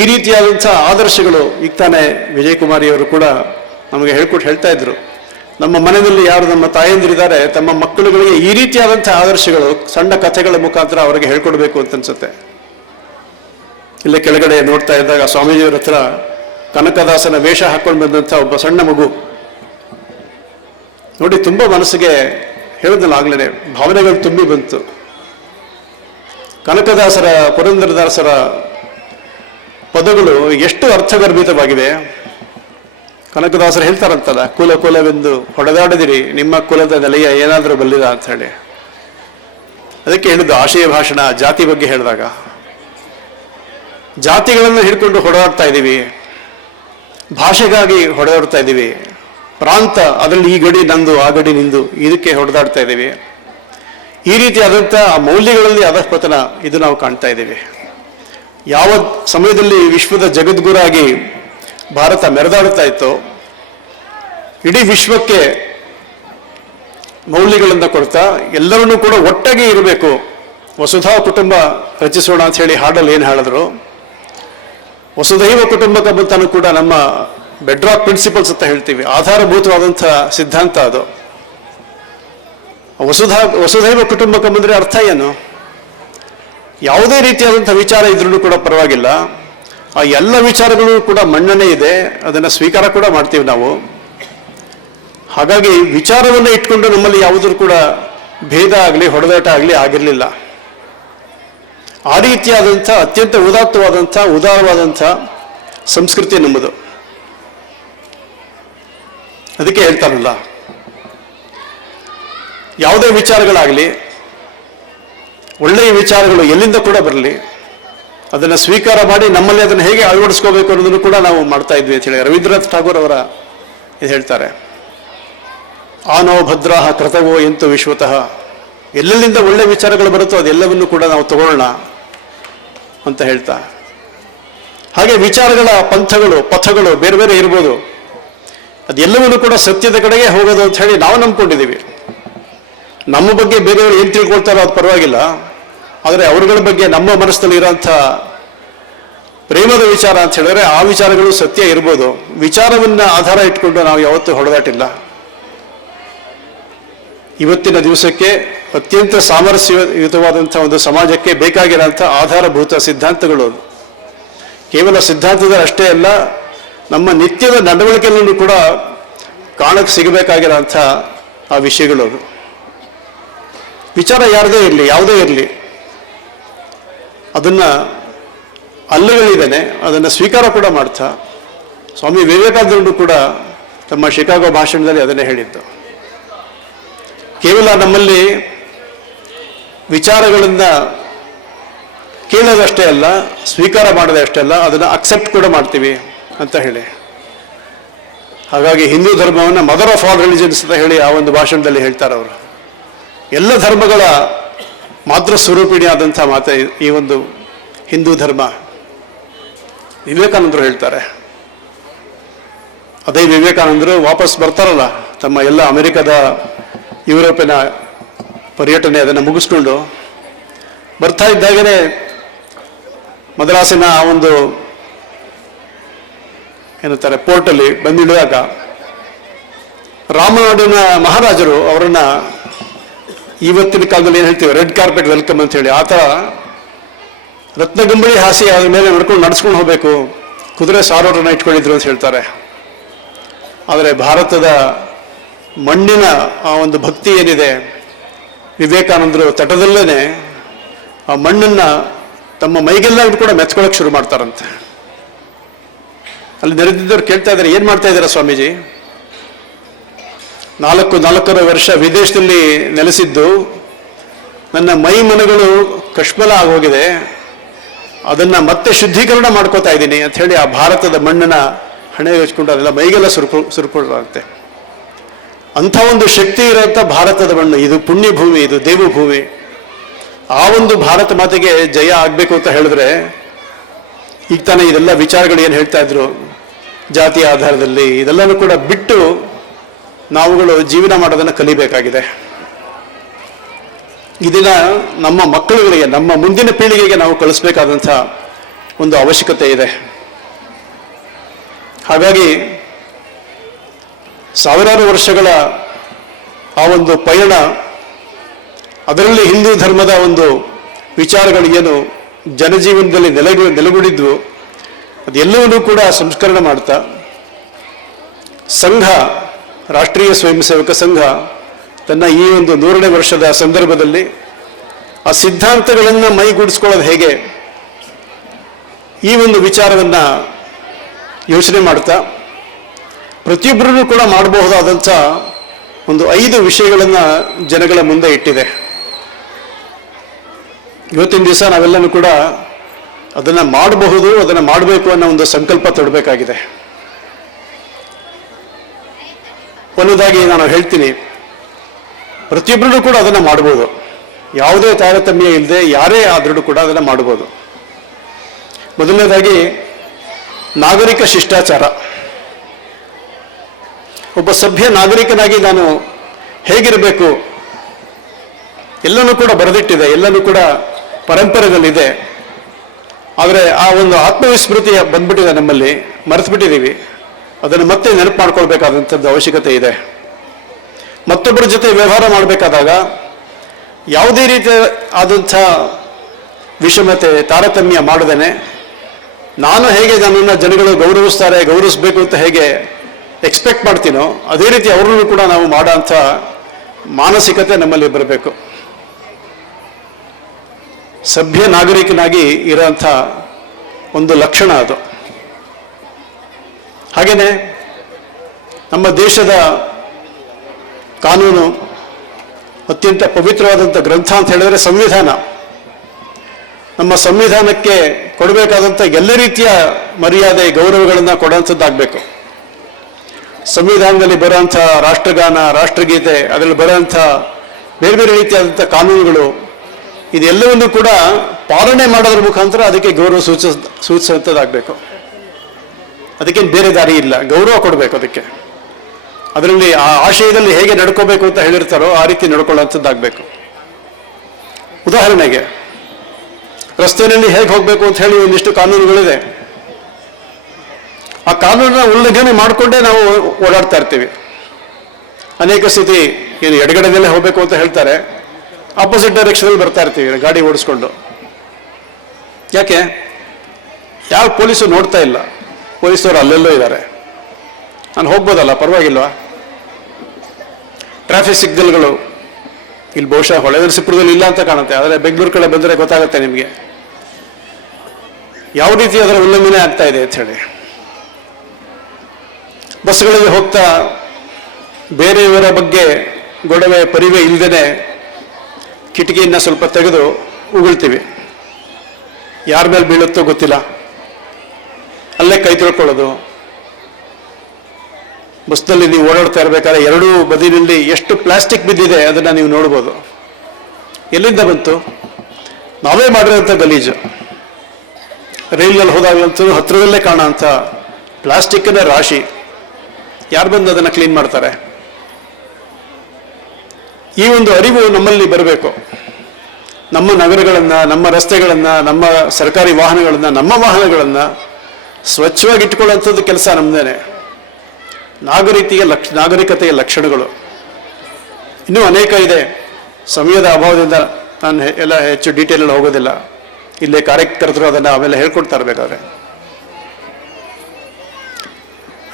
ಈ ರೀತಿಯಾದಂಥ ಆದರ್ಶಗಳು ಈಗ ತಾನೇ ವಿಜಯಕುಮಾರಿಯವರು ಕೂಡ ನಮಗೆ ಹೇಳ್ತಾ ಇದ್ರು. ನಮ್ಮ ಮನೆಯಲ್ಲಿ ಯಾರು ನಮ್ಮ ತಾಯಂದಿರಿದ್ದಾರೆ, ತಮ್ಮ ಮಕ್ಕಳುಗಳಿಗೆ ಈ ರೀತಿಯಾದಂಥ ಆದರ್ಶಗಳು ಸಣ್ಣ ಕಥೆಗಳ ಮುಖಾಂತರ ಅವರಿಗೆ ಹೇಳ್ಕೊಡ್ಬೇಕು ಅಂತ ಅನ್ಸುತ್ತೆ. ಇಲ್ಲೇ ಕೆಳಗಡೆ ನೋಡ್ತಾ ಇದ್ದಾಗ ಸ್ವಾಮೀಜಿಯವರ ಹತ್ರ ಕನಕದಾಸನ ವೇಷ ಹಾಕೊಂಡು ಬಂದಂಥ ಒಬ್ಬ ಸಣ್ಣ ಮಗು ನೋಡಿ, ತುಂಬ ಮನಸ್ಸಿಗೆ ಹೇಳಿದ್ನಲ್ಲ ಆಗ್ಲೇ ಭಾವನೆಗಳು ತುಂಬಿ ಬಂತು. ಕನಕದಾಸರ, ಪುರಂದರದಾಸರ ಪದಗಳು ಎಷ್ಟು ಅರ್ಥಗರ್ಭಿತವಾಗಿವೆ. ಕನಕದಾಸರು ಹೇಳ್ತಾರಂತಲ್ಲ, ಕುಲ ಕುಲವೆಂದು ಹೊಡೆದಾಡದಿರಿ, ನಿಮ್ಮ ಕುಲದ ನೆಲೆಯ ಏನಾದರೂ ಬಲ್ಲಿದ ಅಂತ ಹೇಳಿ. ಅದಕ್ಕೆ ಹೇಳಿದ್ದು ಆಶಯ ಭಾಷಣ ಜಾತಿ ಬಗ್ಗೆ ಹೇಳಿದಾಗ, ಜಾತಿಗಳನ್ನು ಹಿಡ್ಕೊಂಡು ಹೊಡೆದಾಡ್ತಾ ಇದ್ದೀವಿ, ಭಾಷೆಗಾಗಿ ಹೊಡೆದಾಡ್ತಾ ಇದ್ದೀವಿ, ಪ್ರಾಂತ ಅದರಲ್ಲಿ ಈ ಗಡಿ ನಂದು ಆ ಗಡಿ ನಿಂದು ಇದಕ್ಕೆ ಹೊಡೆದಾಡ್ತಾ ಇದ್ದೀವಿ. ಈ ರೀತಿಯಾದಂಥ ಮೌಲ್ಯಗಳಲ್ಲಿ ಅಧಃಪತನ ಇದು ನಾವು ಕಾಣ್ತಾ ಇದ್ದೀವಿ. ಯಾವ ಸಮಯದಲ್ಲಿ ವಿಶ್ವದ ಜಗದ್ಗುರಾಗಿ ಭಾರತ ಮೆರೆದಾಡುತ್ತಾ ಇತ್ತು, ಇಡೀ ವಿಶ್ವಕ್ಕೆ ಮೌಲ್ಯಗಳನ್ನು ಕೊಡ್ತಾ ಎಲ್ಲರನ್ನೂ ಕೂಡ ಒಟ್ಟಾಗಿ ಇರಬೇಕು, ವಸುಧಾ ಕುಟುಂಬ ರಚಿಸೋಣ ಅಂತ ಹೇಳಿ ಹಾಡಲ್ಲಿ ಏನು ಹೇಳಿದ್ರು, ವಸುಧೈವ ಕುಟುಂಬಕಂತಾನು ಕೂಡ ನಮ್ಮ ಬೆಡ್ರಾಕ್ ಪ್ರಿನ್ಸಿಪಲ್ಸ್ ಅಂತ ಹೇಳ್ತೀವಿ, ಆಧಾರಭೂತವಾದಂಥ ಸಿದ್ಧಾಂತ ಅದು. ವಸುಧೈವ ಕುಟುಂಬಕಂ ಅಂದರೆ ಅರ್ಥ ಏನು? ಯಾವುದೇ ರೀತಿಯಾದಂಥ ವಿಚಾರ ಇದ್ರೂ ಕೂಡ ಪರವಾಗಿಲ್ಲ, ಆ ಎಲ್ಲ ವಿಚಾರಗಳು ಕೂಡ ಮನ್ನಣೆ ಇದೆ, ಅದನ್ನು ಸ್ವೀಕಾರ ಕೂಡ ಮಾಡ್ತೀವಿ ನಾವು. ಹಾಗಾಗಿ ವಿಚಾರವನ್ನು ಇಟ್ಕೊಂಡು ನಮ್ಮಲ್ಲಿ ಯಾವುದೂ ಕೂಡ ಭೇದ ಆಗಲಿ ಹೊಡೆದಾಟ ಆಗಲಿ ಆಗಿರಲಿಲ್ಲ. ಆ ರೀತಿಯಾದಂಥ ಅತ್ಯಂತ ಉದಾತ್ತವಾದಂಥ ಉದಾರವಾದಂಥ ಸಂಸ್ಕೃತಿ ನಮ್ಮದು. ಅದಕ್ಕೆ ಹೇಳ್ತಾರಲ್ಲ, ಯಾವುದೇ ವಿಚಾರಗಳಾಗಲಿ, ಒಳ್ಳೆಯ ವಿಚಾರಗಳು ಎಲ್ಲಿಂದ ಕೂಡ ಬರಲಿ, ಅದನ್ನು ಸ್ವೀಕಾರ ಮಾಡಿ ನಮ್ಮಲ್ಲಿ ಅದನ್ನು ಹೇಗೆ ಅಳವಡಿಸ್ಕೋಬೇಕು ಅನ್ನೋದನ್ನು ಕೂಡ ನಾವು ಮಾಡ್ತಾ ಇದ್ವಿ ಅಂತ ಹೇಳಿ ರವೀಂದ್ರನಾಥ್ ಠಾಗೂರ್ ಅವರ ಇದು ಹೇಳ್ತಾರೆ. ಆನೋ ಭದ್ರಾಹ ಕೃತವೋ ಎಂತು ವಿಶ್ವತಃ, ಎಲ್ಲೆಲ್ಲಿಂದ ಒಳ್ಳೆ ವಿಚಾರಗಳು ಬರುತ್ತೋ ಅದೆಲ್ಲವನ್ನು ಕೂಡ ನಾವು ತಗೊಳ್ಳೋಣ ಅಂತ ಹೇಳ್ತಾ. ಹಾಗೆ ವಿಚಾರಗಳ ಪಥಗಳು ಬೇರೆ ಬೇರೆ ಇರ್ಬೋದು, ಅದೆಲ್ಲವನ್ನೂ ಕೂಡ ಸತ್ಯದ ಕಡೆಗೆ ಹೋಗೋದು ಅಂತ ಹೇಳಿ ನಾವು ನಂಬ್ಕೊಂಡಿದ್ದೀವಿ. ನಮ್ಮ ಬಗ್ಗೆ ಬೇರೆಯವರು ಏನು ತಿಳ್ಕೊಳ್ತಾರೋ ಅದು ಪರವಾಗಿಲ್ಲ, ಆದರೆ ಅವರುಗಳ ಬಗ್ಗೆ ನಮ್ಮ ಮನಸ್ಸಿನಲ್ಲಿ ಇರೋಂಥ ಪ್ರೇಮದ ವಿಚಾರ ಅಂತ ಹೇಳಿದ್ರೆ ಆ ವಿಚಾರಗಳು ಸತ್ಯ ಇರ್ಬೋದು. ವಿಚಾರವನ್ನು ಆಧಾರ ಇಟ್ಕೊಂಡು ನಾವು ಯಾವತ್ತೂ ಹೊಡೆದಾಟಿಲ್ಲ. ಇವತ್ತಿನ ದಿವಸಕ್ಕೆ ಅತ್ಯಂತ ಸಾಮರಸ್ಯಯುತವಾದಂಥ ಒಂದು ಸಮಾಜಕ್ಕೆ ಬೇಕಾಗಿರೋಂಥ ಆಧಾರಭೂತ ಸಿದ್ಧಾಂತಗಳು, ಕೇವಲ ಸಿದ್ಧಾಂತದ ಅಷ್ಟೇ ಅಲ್ಲ, ನಮ್ಮ ನಿತ್ಯದ ನಡವಳಿಕೆಯಲ್ಲೂ ಕೂಡ ಕಾಣಕ್ಕೆ ಸಿಗಬೇಕಾಗಿರೋಂಥ ಆ ವಿಷಯಗಳು. ಅದು ವಿಚಾರ ಯಾರದೇ ಇರಲಿ, ಯಾವುದೇ ಇರಲಿ, ಅದನ್ನು ಅಲ್ಲಗಳಿದ್ದೇನೆ ಅದನ್ನು ಸ್ವೀಕಾರ ಕೂಡ ಮಾಡ್ತಾ ಸ್ವಾಮಿ ವಿವೇಕಾನಂದರು ಕೂಡ ತಮ್ಮ ಶಿಕಾಗೋ ಭಾಷಣದಲ್ಲಿ ಅದನ್ನೇ ಹೇಳಿದ್ದು. ಕೇವಲ ನಮ್ಮಲ್ಲಿ ವಿಚಾರಗಳನ್ನು ಕೇಳೋದಷ್ಟೇ ಅಲ್ಲ, ಸ್ವೀಕಾರ ಮಾಡೋದೇ ಅಷ್ಟೇ ಅಲ್ಲ, ಅದನ್ನು ಅಕ್ಸೆಪ್ಟ್ ಕೂಡ ಮಾಡ್ತೀವಿ ಅಂತ ಹೇಳಿ. ಹಾಗಾಗಿ ಹಿಂದೂ ಧರ್ಮವನ್ನು ಮದರ್ ಆಫ್ ಆಲ್ ರಿಲಿಜನ್ಸ್ ಅಂತ ಹೇಳಿ ಆ ಒಂದು ಭಾಷಣದಲ್ಲಿ ಹೇಳ್ತಾರೆ ಅವರು. ಎಲ್ಲ ಧರ್ಮಗಳ ಮಾತೃ ಸ್ವರೂಪಿಣಿ ಆದಂಥ ಮಾತೆ ಈ ಒಂದು ಹಿಂದೂ ಧರ್ಮ. ವಿವೇಕಾನಂದರು ಹೇಳ್ತಾರೆ. ಅದೇ ವಿವೇಕಾನಂದರು ವಾಪಸ್ ಬರ್ತಾರಲ್ಲ, ತಮ್ಮ ಎಲ್ಲ ಅಮೆರಿಕದ ಯುರೋಪಿನ ಪರ್ಯಟನೆ ಅದನ್ನು ಮುಗಿಸ್ಕೊಂಡು ಬರ್ತಾ ಇದ್ದಾಗಲೇ ಮದ್ರಾಸಿನ ಆ ಒಂದು ಏನಂತಾರೆ ಪೋರ್ಟಲ್ಲಿ ಬಂದಿಳಿದಾಗ ರಾಮನಾಡಿನ ಮಹಾರಾಜರು ಅವರನ್ನ ಇವತ್ತಿನ ಕಾಲದಲ್ಲಿ ಏನು ಹೇಳ್ತೀವಿ ರೆಡ್ ಕಾರ್ಪೆಟ್ ವೆಲ್ಕಮ್ ಅಂತ ಹೇಳಿ, ಆ ಥರ ರತ್ನಗಂಬಳಿ ಹಾಸಿ ಅದ್ರ ಮೇಲೆ ನಡ್ಸ್ಕೊಂಡು ಹೋಗಬೇಕು, ಕುದುರೆ ಸಾರೋರನ್ನ ಇಟ್ಕೊಂಡಿದ್ರು ಅಂತ ಹೇಳ್ತಾರೆ. ಆದರೆ ಭಾರತದ ಮಣ್ಣಿನ ಆ ಒಂದು ಭಕ್ತಿ ಏನಿದೆ, ವಿವೇಕಾನಂದರು ತಟದಲ್ಲೇ ಆ ಮಣ್ಣನ್ನು ತಮ್ಮ ಮೈಗೆಲ್ಲ ಕೂಡ ಮೆಚ್ಕೊಳ್ಳೋಕೆ ಶುರು ಮಾಡ್ತಾರಂತೆ. ಅಲ್ಲಿ ನೆರೆದಿದ್ದವ್ರು ಕೇಳ್ತಾ ಇದ್ದಾರೆ, ಏನು ಮಾಡ್ತಾ ಇದ್ದೀರಾ ಸ್ವಾಮೀಜಿ? ನಾಲ್ಕೂವರೆ ವರ್ಷ ವಿದೇಶದಲ್ಲಿ ನೆಲೆಸಿದ್ದು ನನ್ನ ಮೈ ಮನಗಳು ಕಶ್ಮಲ ಆಗೋಗಿದೆ, ಅದನ್ನು ಮತ್ತೆ ಶುದ್ಧೀಕರಣ ಮಾಡ್ಕೋತಾ ಇದ್ದೀನಿ ಅಂತ ಹೇಳಿ ಆ ಭಾರತದ ಮಣ್ಣನ್ನು ಹಣೆಗೆ ಹಚ್ಕೊಂಡು ಅದೆಲ್ಲ ಮೈಗೆಲ್ಲ ಸುರುಪುತ್ತೆ. ಅಂಥ ಒಂದು ಶಕ್ತಿ ಇರೋಂಥ ಭಾರತದ ಮಣ್ಣು, ಇದು ಪುಣ್ಯಭೂಮಿ, ಇದು ದೇವಭೂಮಿ. ಆ ಒಂದು ಭಾರತ ಮಾತೆಗೆ ಜಯ ಆಗಬೇಕು ಅಂತ ಹೇಳಿದ್ರೆ ಈಗ ತಾನೇ ಇದೆಲ್ಲ ವಿಚಾರಗಳು ಏನು ಹೇಳ್ತಾ ಇದ್ರು ಜಾತಿಯ ಆಧಾರದಲ್ಲಿ, ಇದೆಲ್ಲನೂ ಕೂಡ ಬಿಟ್ಟು ನಾವುಗಳು ಜೀವನ ಮಾಡೋದನ್ನು ಕಲಿಬೇಕಾಗಿದೆ. ಇದನ್ನ ನಮ್ಮ ಮಕ್ಕಳುಗಳಿಗೆ, ನಮ್ಮ ಮುಂದಿನ ಪೀಳಿಗೆಗೆ ನಾವು ಕಳಿಸ್ಬೇಕಾದಂಥ ಒಂದು ಅವಶ್ಯಕತೆ ಇದೆ. ಹಾಗಾಗಿ ಸಾವಿರಾರು ವರ್ಷಗಳ ಆ ಒಂದು ಪಯಣ, ಅದರಲ್ಲಿ ಹಿಂದೂ ಧರ್ಮದ ಒಂದು ವಿಚಾರಗಳು ಏನು ಜನಜೀವನದಲ್ಲಿ ನೆಲೆಗುಡಿದ್ವು ಅದೆಲ್ಲವನ್ನೂ ಕೂಡ ಸಂಸ್ಕರಣೆ ಮಾಡ್ತಾ ಸಂಘ, ರಾಷ್ಟ್ರೀಯ ಸ್ವಯಂ ಸೇವಕ ಸಂಘ ತನ್ನ ಈ ಒಂದು 100ನೇ ವರ್ಷದ ಸಂದರ್ಭದಲ್ಲಿ ಆ ಸಿದ್ಧಾಂತಗಳನ್ನು ಮೈಗೂಡಿಸ್ಕೊಳ್ಳೋದು ಹೇಗೆ, ಈ ಒಂದು ವಿಚಾರವನ್ನು ಯೋಚನೆ ಮಾಡ್ತಾ ಪ್ರತಿಯೊಬ್ಬರೂ ಕೂಡ ಮಾಡಬಹುದಾದಂಥ ಒಂದು 5 ವಿಷಯಗಳನ್ನು ಜನಗಳ ಮುಂದೆ ಇಟ್ಟಿದೆ. ಇವತ್ತಿನ ದಿವಸ ನಾವೆಲ್ಲನೂ ಕೂಡ ಅದನ್ನು ಮಾಡಬಹುದು, ಅದನ್ನು ಮಾಡಬೇಕು ಅನ್ನೋ ಒಂದು ಸಂಕಲ್ಪ ತೊಡಬೇಕಾಗಿದೆ. ಒಂದೊಂದಾಗಿ ನಾನು ಹೇಳ್ತೀನಿ, ಪ್ರತಿಯೊಬ್ಬರೂ ಕೂಡ ಅದನ್ನು ಮಾಡ್ಬೋದು, ಯಾವುದೇ ತಾರತಮ್ಯ ಇಲ್ಲದೆ ಯಾರೇ ಆದರೂ ಕೂಡ ಅದನ್ನು ಮಾಡ್ಬೋದು. ಮೊದಲನೇದಾಗಿ ನಾಗರಿಕ ಶಿಷ್ಟಾಚಾರ. ಒಬ್ಬ ಸಭ್ಯ ನಾಗರಿಕನಾಗಿ ನಾನು ಹೇಗಿರಬೇಕು ಎಲ್ಲನೂ ಕೂಡ ಬರೆದಿಟ್ಟಿದೆ, ಎಲ್ಲನೂ ಕೂಡ ಪರಂಪರೆಯಲ್ಲಿದೆ. ಆದರೆ ಆ ಒಂದು ಆತ್ಮವಿಸ್ಮೃತಿ ಬಂದ್ಬಿಟ್ಟಿದೆ, ನಮ್ಮಲ್ಲಿ ಮರೆತು ಬಿಟ್ಟಿದ್ದೀವಿ. ಅದನ್ನು ಮತ್ತೆ ನೆನಪು ಮಾಡ್ಕೊಳ್ಬೇಕಾದಂಥದ್ದು ಅವಶ್ಯಕತೆ ಇದೆ. ಮತ್ತೊಬ್ಬರ ಜೊತೆ ವ್ಯವಹಾರ ಮಾಡಬೇಕಾದಾಗ ಯಾವುದೇ ರೀತಿಯ ಆದಂಥ ವಿಷಮತೆ, ತಾರತಮ್ಯ ಮಾಡದೇನೆ ನಾನು ಹೇಗೆ ನನ್ನನ್ನು ಜನಗಳು ಗೌರವಿಸಬೇಕು ಅಂತ ಹೇಗೆ ಎಕ್ಸ್ಪೆಕ್ಟ್ ಮಾಡ್ತೀನೋ ಅದೇ ರೀತಿ ಅವ್ರನ್ನೂ ಕೂಡ ನಾವು ಮಾಡೋ ಅಂಥ ಮಾನಸಿಕತೆ ನಮ್ಮಲ್ಲಿ ಬರಬೇಕು. ಸಭ್ಯ ನಾಗರಿಕನಾಗಿ ಇರೋಂಥ ಒಂದು ಲಕ್ಷಣ ಅದು. ಹಾಗೆಯೇ ನಮ್ಮ ದೇಶದ ಕಾನೂನು ಅತ್ಯಂತ ಪವಿತ್ರವಾದಂಥ ಗ್ರಂಥ ಅಂತ ಹೇಳಿದ್ರೆ ಸಂವಿಧಾನ. ನಮ್ಮ ಸಂವಿಧಾನಕ್ಕೆ ಕೊಡಬೇಕಾದಂಥ ಎಲ್ಲ ರೀತಿಯ ಮರ್ಯಾದೆ, ಗೌರವಗಳನ್ನು ಕೊಡುವಂಥದ್ದಾಗಬೇಕು. ಸಂವಿಧಾನದಲ್ಲಿ ಬರೋಂಥ ರಾಷ್ಟ್ರಗಾನ, ರಾಷ್ಟ್ರಗೀತೆ, ಅದರಲ್ಲಿ ಬರೋಂಥ ಬೇರೆ ಬೇರೆ ರೀತಿಯಾದಂಥ ಕಾನೂನುಗಳು, ಇದೆಲ್ಲವನ್ನೂ ಕೂಡ ಪಾಲನೆ ಮಾಡೋದ್ರ ಮುಖಾಂತರ ಅದಕ್ಕೆ ಗೌರವ ಸೂಚಿಸುವಂಥದ್ದಾಗಬೇಕು. ಅದಕ್ಕೇನು ಬೇರೆ ದಾರಿ ಇಲ್ಲ, ಗೌರವ ಕೊಡಬೇಕು ಅದಕ್ಕೆ. ಅದರಲ್ಲಿ ಆ ಆಶಯದಲ್ಲಿ ಹೇಗೆ ನಡ್ಕೋಬೇಕು ಅಂತ ಹೇಳಿರ್ತಾರೋ ಆ ರೀತಿ ನಡ್ಕೊಳ್ಳೋಂಥದ್ದಾಗಬೇಕು. ಉದಾಹರಣೆಗೆ ರಸ್ತೆಯಲ್ಲಿ ಹೇಗೆ ಹೋಗಬೇಕು ಅಂತ ಹೇಳಿ ಒಂದಿಷ್ಟು ಕಾನೂನುಗಳಿದೆ. ಆ ಕಾನೂನನ್ನ ಉಲ್ಲಂಘನೆ ಮಾಡಿಕೊಂಡೇ ನಾವು ಓಡಾಡ್ತಾ ಇರ್ತೀವಿ. ಅನೇಕ ಸ್ಥಿತಿ ಏನು ಎಡಗಡೆದಲ್ಲೇ ಹೋಗಬೇಕು ಅಂತ ಹೇಳ್ತಾರೆ, ಆಪೋಸಿಟ್ ಡೈರೆಕ್ಷನಲ್ಲಿ ಬರ್ತಾ ಇರ್ತೀವಿ ಗಾಡಿ ಓಡಿಸ್ಕೊಂಡು. ಯಾಕೆ? ಯಾವ ಪೊಲೀಸು ನೋಡ್ತಾ ಇಲ್ಲ, ಪೊಲೀಸರು ಅಲ್ಲೆಲ್ಲೋ ಇದ್ದಾರೆ, ನಾನು ಹೋಗ್ಬೋದಲ್ಲ, ಪರವಾಗಿಲ್ವಾ? ಟ್ರಾಫಿಕ್ ಸಿಗ್ನಲ್ಗಳು ಇಲ್ಲಿ ಬಹುಶಃ ಹೊಳೆನರಸೀಪುರದಲ್ಲಿ ಇಲ್ಲ ಅಂತ ಕಾಣುತ್ತೆ, ಆದರೆ ಬೆಂಗಳೂರು ಕಡೆ ಬಂದರೆ ಗೊತ್ತಾಗುತ್ತೆ ನಿಮಗೆ ಯಾವ ರೀತಿ ಅದರ ಉಲ್ಲಂಘನೆ ಆಗ್ತಾ ಇದೆ ಅಂತ ಹೇಳಿ. ಬಸ್ಗಳಲ್ಲಿ ಹೋಗ್ತಾ ಬೇರೆಯವರ ಬಗ್ಗೆ ಗೊಡವೆ ಪರಿವೆ ಇಲ್ಲದೇನೆ ಕಿಟಕಿಯನ್ನು ಸ್ವಲ್ಪ ತೆಗೆದು ಉಗುಳ್ತೀವಿ. ಯಾರ ಮೇಲೆ ಬೀಳುತ್ತೋ ಗೊತ್ತಿಲ್ಲ, ಅಲ್ಲೇ ಕೈ ತೊಳ್ಕೊಳ್ಳೋದು. ಬಸ್ನಲ್ಲಿ ನೀವು ಓಡಾಡ್ತಾ ಇರಬೇಕಾದ್ರೆ ಎರಡೂ ಬದಿನಲ್ಲಿ ಎಷ್ಟು ಪ್ಲಾಸ್ಟಿಕ್ ಬಿದ್ದಿದೆ ಅದನ್ನು ನೀವು ನೋಡ್ಬೋದು. ಎಲ್ಲಿಂದ ಬಂತು? ನಾವೇ ಮಾಡಿರೋಂಥ ಗಲೀಜು. ರೈಲ್ನಲ್ಲಿ ಹೋದಾಗಲಂತೂ ಹತ್ತಿರದಲ್ಲೇ ಕಾಣೋಂಥ ಪ್ಲಾಸ್ಟಿಕ್ನ ರಾಶಿ. ಯಾರು ಬಂದು ಅದನ್ನು ಕ್ಲೀನ್ ಮಾಡ್ತಾರೆ? ಈ ಒಂದು ಅರಿವು ನಮ್ಮಲ್ಲಿ ಬರಬೇಕು. ನಮ್ಮ ನಗರಗಳನ್ನು, ನಮ್ಮ ರಸ್ತೆಗಳನ್ನು, ನಮ್ಮ ಸರ್ಕಾರಿ ವಾಹನಗಳನ್ನು, ನಮ್ಮ ವಾಹನಗಳನ್ನು ಸ್ವಚ್ಛವಾಗಿ ಇಟ್ಕೊಳ್ಳುವಂಥದ್ದು ಕೆಲಸ ನಮ್ಮದೇನೆ. ನಾಗರಿಕತೆಯ ಲಕ್ಷಣಗಳು ಇನ್ನೂ ಅನೇಕ ಇದೆ. ಸಮಯದ ಅಭಾವದಿಂದ ನಾನು ಎಲ್ಲ ಹೆಚ್ಚು ಡೀಟೇಲಲ್ಲಿ ಹೋಗೋದಿಲ್ಲ. ಇಲ್ಲೇ ಕಾರ್ಯಕರ್ತರು ಅದನ್ನು ಆಮೇಲೆ ಹೇಳ್ಕೊಡ್ತಾ ಇರಬೇಕಾದ್ರೆ.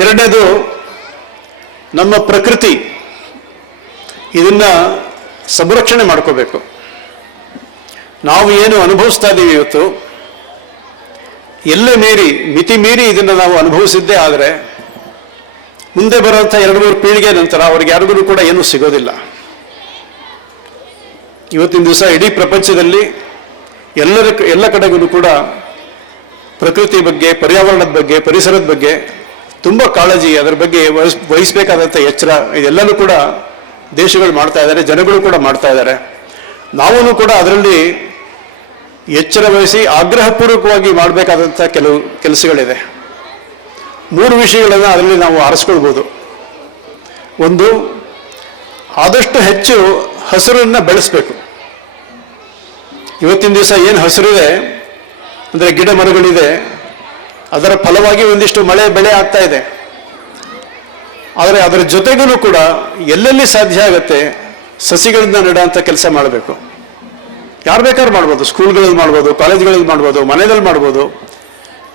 ಎರಡನೇದು ನಮ್ಮ ಪ್ರಕೃತಿ, ಇದನ್ನ ಸಂರಕ್ಷಣೆ ಮಾಡ್ಕೋಬೇಕು. ನಾವು ಏನು ಅನುಭವಿಸ್ತಾ ಇದ್ದೀವಿ ಇವತ್ತು, ಎಲ್ಲೇ ಮಿತಿ ಮೀರಿ ಇದನ್ನು ನಾವು ಅನುಭವಿಸಿದ್ದೇ ಆದರೆ ಮುಂದೆ ಬರುವಂಥ 2-3 ಪೀಳಿಗೆ ನಂತರ ಅವ್ರಿಗೆ ಯಾರಿಗೂ ಕೂಡ ಏನೂ ಸಿಗೋದಿಲ್ಲ. ಇವತ್ತಿನ ದಿವಸ ಇಡೀ ಪ್ರಪಂಚದಲ್ಲಿ ಎಲ್ಲ ಕಡೆಗೂ ಕೂಡ ಪ್ರಕೃತಿ ಬಗ್ಗೆ, ಪರ್ಯಾವರಣದ ಬಗ್ಗೆ, ಪರಿಸರದ ಬಗ್ಗೆ ತುಂಬ ಕಾಳಜಿ, ಅದರ ಬಗ್ಗೆ ವಹಿಸಬೇಕಾದಂಥ ಎಚ್ಚರ ಇದೆಲ್ಲನೂ ಕೂಡ ದೇಶಗಳು ಮಾಡ್ತಾ ಇದ್ದಾರೆ, ಜನಗಳು ಕೂಡ ಮಾಡ್ತಾ ಇದ್ದಾರೆ. ನಾವೂ ಕೂಡ ಅದರಲ್ಲಿ ಎಚ್ಚರ ವಹಿಸಿ ಆಗ್ರಹಪೂರ್ವಕವಾಗಿ ಮಾಡಬೇಕಾದಂಥ ಕೆಲವು ಕೆಲಸಗಳಿದೆ. 3 ವಿಷಯಗಳನ್ನು ಅದರಲ್ಲಿ ನಾವು ಆರಿಸ್ಕೊಳ್ಬೋದು. ಒಂದು, ಆದಷ್ಟು ಹೆಚ್ಚು ಹಸಿರನ್ನು ಬೆಳೆಸಬೇಕು. ಇವತ್ತಿನ ದಿವಸ ಏನು ಹಸಿರಿದೆ ಅಂದರೆ ಗಿಡ ಮರಗಳಿದೆ, ಅದರ ಫಲವಾಗಿ ಒಂದಿಷ್ಟು ಮಳೆ ಬೆಳೆ ಆಗ್ತಾ ಇದೆ. ಆದರೆ ಅದರ ಜೊತೆಗೂ ಕೂಡ ಎಲ್ಲೆಲ್ಲಿ ಸಾಧ್ಯ ಆಗುತ್ತೆ ಸಸಿಗಳನ್ನ ನೆಡುವಂಥ ಕೆಲಸ ಮಾಡಬೇಕು. ಯಾರು ಬೇಕಾದ್ರೂ ಮಾಡ್ಬೋದು, ಸ್ಕೂಲ್ಗಳಲ್ಲಿ ಮಾಡ್ಬೋದು, ಕಾಲೇಜ್ಗಳಲ್ಲಿ ಮಾಡ್ಬೋದು, ಮನೆಯಲ್ಲಿ ಮಾಡ್ಬೋದು.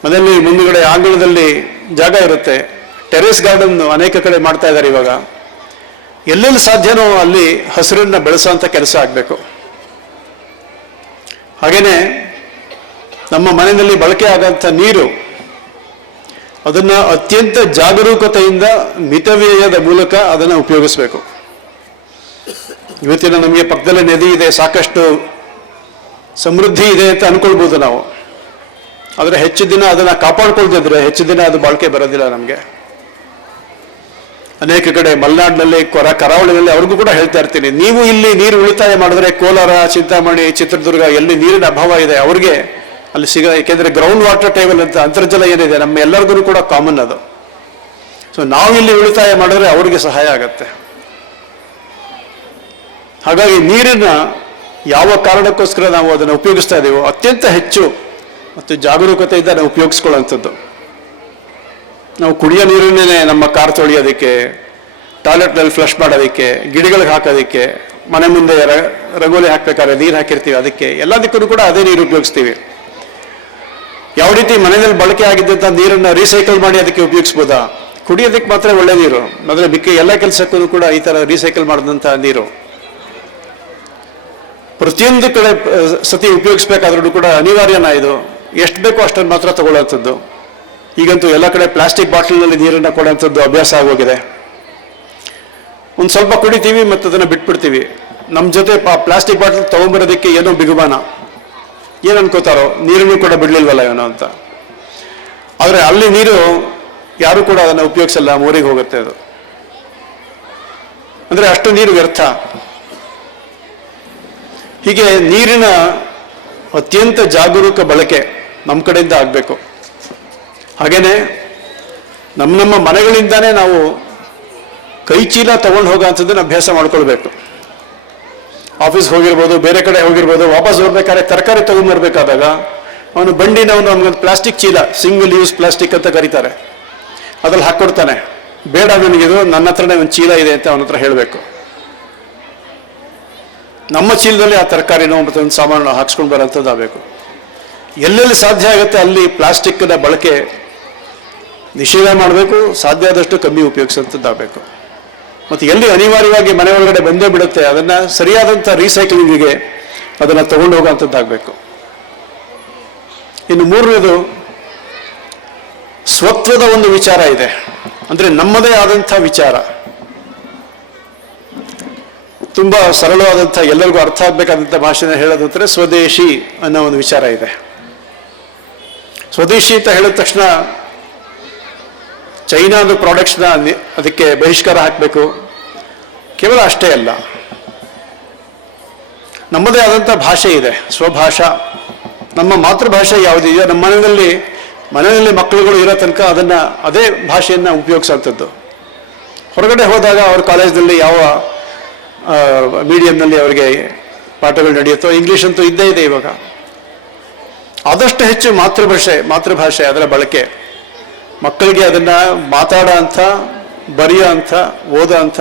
ಮನೆಯಲ್ಲಿ ಮುಂದುಗಡೆ ಆಂಗಣದಲ್ಲಿ ಜಾಗ ಇರುತ್ತೆ, ಟೆರೇಸ್ ಗಾರ್ಡನ್ ಅನೇಕ ಕಡೆ ಮಾಡ್ತಾ ಇದ್ದಾರೆ ಇವಾಗ. ಎಲ್ಲೆಲ್ಲಿ ಸಾಧ್ಯನೋ ಅಲ್ಲಿ ಹಸಿರನ್ನು ಬೆಳೆಸೋಂಥ ಕೆಲಸ ಆಗಬೇಕು. ಹಾಗೆಯೇ ನಮ್ಮ ಮನೆಯಲ್ಲಿ ಬಳಕೆ ಆಗೋಂಥ ನೀರು, ಅದನ್ನು ಅತ್ಯಂತ ಜಾಗರೂಕತೆಯಿಂದ ಮಿತವ್ಯಯದ ಮೂಲಕ ಅದನ್ನು ಉಪಯೋಗಿಸಬೇಕು. ಇವತ್ತಿನ ನಮಗೆ ಪಕ್ಕದಲ್ಲೇ ನದಿ ಇದೆ, ಸಾಕಷ್ಟು ಸಮೃದ್ಧಿ ಇದೆ ಅಂತ ಅನ್ಕೊಳ್ಬೋದು ನಾವು. ಆದರೆ ಹೆಚ್ಚು ದಿನ ಅದನ್ನು ಕಾಪಾಡ್ಕೊಳ್ತಿದ್ರೆ ಹೆಚ್ಚು ದಿನ ಅದು ಬಾಳಿಕೆ ಬರೋದಿಲ್ಲ ನಮಗೆ. ಅನೇಕ ಕಡೆ ಮಲೆನಾಡಿನಲ್ಲಿ, ಕರಾವಳಿನಲ್ಲಿ ಅವ್ರಿಗೂ ಕೂಡ ಹೇಳ್ತಾ ಇರ್ತೀನಿ, ನೀವು ಇಲ್ಲಿ ನೀರು ಉಳಿತಾಯ ಮಾಡಿದ್ರೆ ಕೋಲಾರ, ಚಿಂತಾಮಣಿ, ಚಿತ್ರದುರ್ಗ ಎಲ್ಲಿ ನೀರಿನ ಅಭಾವ ಇದೆ ಅವ್ರಿಗೆ ಅಲ್ಲಿ ಏಕೆಂದರೆ ಗ್ರೌಂಡ್ ವಾಟರ್ ಟೇಬಲ್ ಅಂತ ಅಂತರ್ಜಲ ಏನಿದೆ ನಮ್ಮ ಎಲ್ಲರಿಗೂ ಕೂಡ ಕಾಮನ್ ಅದು. ಸೊ ನಾವಿಲ್ಲಿ ಉಳಿತಾಯ ಮಾಡಿದ್ರೆ ಅವ್ರಿಗೆ ಸಹಾಯ ಆಗತ್ತೆ. ಹಾಗಾಗಿ ನೀರನ್ನ ಯಾವ ಕಾರಣಕ್ಕೋಸ್ಕರ ನಾವು ಅದನ್ನು ಉಪಯೋಗಿಸ್ತಾ ಇದ್ದೀವೋ ಅತ್ಯಂತ ಹೆಚ್ಚು ಮತ್ತು ಜಾಗರೂಕತೆಯಿಂದ ನಾವು ಉಪಯೋಗಿಸ್ಕೊಳ್ಳೋಂಥದ್ದು. ನಾವು ಕುಡಿಯೋ ನೀರನ್ನೇ ನಮ್ಮ ಕಾರ್ ತೊಳೆಯೋದಕ್ಕೆ, ಟಾಯ್ಲೆಟ್ನಲ್ಲಿ ಫ್ಲಶ್ ಮಾಡೋದಕ್ಕೆ, ಗಿಡಗಳಿಗೆ ಹಾಕೋದಕ್ಕೆ, ಮನೆ ಮುಂದೆ ರಂಗೋಲಿ ಹಾಕ್ಬೇಕಾದ್ರೆ ನೀರು ಹಾಕಿರ್ತೀವಿ, ಅದಕ್ಕೆ ಎಲ್ಲದಕ್ಕೂ ಕೂಡ ಅದೇ ನೀರು ಉಪಯೋಗಿಸ್ತೀವಿ. ಯಾವ ರೀತಿ ಮನೆಯಲ್ಲಿ ಬಳಕೆ ಆಗಿದ್ದಂಥ ನೀರನ್ನು ರೀಸೈಕಲ್ ಮಾಡಿ ಅದಕ್ಕೆ ಉಪಯೋಗಿಸ್ಬೋದಾ? ಕುಡಿಯೋದಕ್ಕೆ ಮಾತ್ರ ಒಳ್ಳೆ ನೀರು, ಆದರೆ ಮಿಕ್ಕ ಎಲ್ಲ ಕೆಲಸಕ್ಕೂ ಕೂಡ ಈ ಥರ ರೀಸೈಕಲ್ ಮಾಡಿದಂಥ ನೀರು ಪ್ರತಿಯೊಂದು ಕಡೆ ಸತಿ ಉಪಯೋಗಿಸ್ಬೇಕಾದ್ರೂ ಕೂಡ ಅನಿವಾರ್ಯನ ಇದು. ಎಷ್ಟು ಬೇಕೋ ಅಷ್ಟನ್ನು ಮಾತ್ರ ತಗೊಳ್ಳೋಂಥದ್ದು. ಈಗಂತೂ ಎಲ್ಲ ಕಡೆ ಪ್ಲಾಸ್ಟಿಕ್ ಬಾಟಲ್ನಲ್ಲಿ ನೀರನ್ನು ಕೊಡೋಂಥದ್ದು ಅಭ್ಯಾಸ ಆಗೋಗಿದೆ. ಒಂದು ಸ್ವಲ್ಪ ಕುಡಿತೀವಿ ಮತ್ತು ಅದನ್ನು ಬಿಟ್ಬಿಡ್ತೀವಿ. ನಮ್ಮ ಜೊತೆ ಪ್ಲಾಸ್ಟಿಕ್ ಬಾಟಲ್ ತೊಗೊಂಬರೋದಕ್ಕೆ ಏನೋ ಬಿಗುಮಾನ, ಏನು ಅನ್ಕೋತಾರೋ ನೀರನ್ನು ಕೂಡ ಬಿಡಲಿಲ್ವಲ್ಲ ಏನೋ ಅಂತ. ಆದರೆ ಅಲ್ಲಿ ನೀರು ಯಾರು ಕೂಡ ಅದನ್ನು ಉಪಯೋಗಿಸಲ್ಲ, ಮೋರಿಗೆ ಹೋಗುತ್ತೆ ಅದು. ಅಂದರೆ ಅಷ್ಟು ನೀರು ವ್ಯರ್ಥ. ಹೀಗೆ ನೀರಿನ ಅತ್ಯಂತ ಜಾಗರೂಕ ಬಳಕೆ ನಮ್ಮ ಕಡೆಯಿಂದ ಆಗಬೇಕು. ಹಾಗೇನೆ ನಮ್ಮ ಮನೆಗಳಿಂದಾನೇ ನಾವು ಕೈ ಚೀಲ ತಗೊಂಡು ಹೋಗೋಂಥದ್ದನ್ನು ಅಭ್ಯಾಸ ಮಾಡ್ಕೊಳ್ಬೇಕು. ಆಫೀಸ್ಗೆ ಹೋಗಿರ್ಬೋದು, ಬೇರೆ ಕಡೆ ಹೋಗಿರ್ಬೋದು, ವಾಪಸ್ ಬರ್ಬೇಕಾದ್ರೆ ತರಕಾರಿ ತಗೊಂಡ್ಬರ್ಬೇಕಾದಾಗ ಅವನು ಬಂಡಿನವನು ನಮ್ಗೊಂದು ಪ್ಲಾಸ್ಟಿಕ್ ಚೀಲ, ಸಿಂಗಲ್ ಯೂಸ್ ಪ್ಲಾಸ್ಟಿಕ್ ಅಂತ ಕರೀತಾರೆ, ಅದ್ರಲ್ಲಿ ಹಾಕ್ಕೊಡ್ತಾನೆ. ಬೇಡ ನನಗಿದು, ನನ್ನ ಹತ್ರನೇ ಒಂದು ಚೀಲ ಇದೆ ಅಂತ ಅವನ ಹತ್ರ ಹೇಳಬೇಕು. ನಮ್ಮ ಚೀಲದಲ್ಲಿ ಆ ತರಕಾರಿನೋ ಮತ್ತು ಒಂದು ಸಾಮಾನು ಹಾಕ್ಸ್ಕೊಂಡು ಬರೋಂಥದ್ದು ಆಗಬೇಕು. ಎಲ್ಲೆಲ್ಲಿ ಸಾಧ್ಯ ಆಗುತ್ತೆ ಅಲ್ಲಿ ಪ್ಲಾಸ್ಟಿಕ್ನ ಬಳಕೆ ನಿಷೇಧ ಮಾಡಬೇಕು, ಸಾಧ್ಯ ಆದಷ್ಟು ಕಮ್ಮಿ ಉಪಯೋಗಿಸೋಂಥದ್ದಾಗಬೇಕು. ಮತ್ತು ಎಲ್ಲಿ ಅನಿವಾರ್ಯವಾಗಿ ಮನೆ ಒಳಗಡೆ ಬಂದೇ ಬಿಡುತ್ತೆ ಅದನ್ನು ಸರಿಯಾದಂಥ ರೀಸೈಕ್ಲಿಂಗಿಗೆ ಅದನ್ನು ತಗೊಂಡು ಹೋಗೋಂಥದ್ದಾಗಬೇಕು. ಇನ್ನು 3ನೇದು ಸ್ವತ್ವದ ಒಂದು ವಿಚಾರ ಇದೆ, ಅಂದರೆ ನಮ್ಮದೇ ಆದಂಥ ವಿಚಾರ. ತುಂಬ ಸರಳವಾದಂಥ ಎಲ್ಲರಿಗೂ ಅರ್ಥ ಆಗಬೇಕಾದಂಥ ಭಾಷೆನ ಹೇಳೋದಂದರೆ ಸ್ವದೇಶಿ ಅನ್ನೋ ಒಂದು ವಿಚಾರ ಇದೆ. ಸ್ವದೇಶಿ ಅಂತ ಹೇಳಿದ ತಕ್ಷಣ ಚೈನಾದ ಪ್ರಾಡಕ್ಟ್ಸ್ನ ಅದಕ್ಕೆ ಬಹಿಷ್ಕಾರ ಹಾಕಬೇಕು, ಕೇವಲ ಅಷ್ಟೇ ಅಲ್ಲ. ನಮ್ಮದೇ ಆದಂಥ ಭಾಷೆ ಇದೆ, ಸ್ವಭಾಷಾ. ನಮ್ಮ ಮಾತೃಭಾಷೆ ಯಾವುದಿದೆಯೋ ನಮ್ಮ ಮನೆಯಲ್ಲಿ ಮಕ್ಕಳುಗಳು ಇರೋ ತನಕ ಅದನ್ನು ಅದೇ ಭಾಷೆಯನ್ನು ಉಪಯೋಗಿಸೋಂಥದ್ದು. ಹೊರಗಡೆ ಹೋದಾಗ ಅವ್ರ ಕಾಲೇಜ್ನಲ್ಲಿ ಯಾವ ಮೀಡಿಯಂನಲ್ಲಿ ಅವರಿಗೆ ಪಾಠಗಳು ನಡೆಯುತ್ತೋ, ಇಂಗ್ಲೀಷ್ ಅಂತೂ ಇದ್ದೇ ಇದೆ ಇವಾಗ. ಆದಷ್ಟು ಹೆಚ್ಚು ಮಾತೃಭಾಷೆ ಅದರ ಬಳಕೆ, ಮಕ್ಕಳಿಗೆ ಅದನ್ನು ಮಾತಾಡೋ ಅಂಥ, ಬರೆಯೋ ಅಂಥ, ಓದೋ ಅಂಥ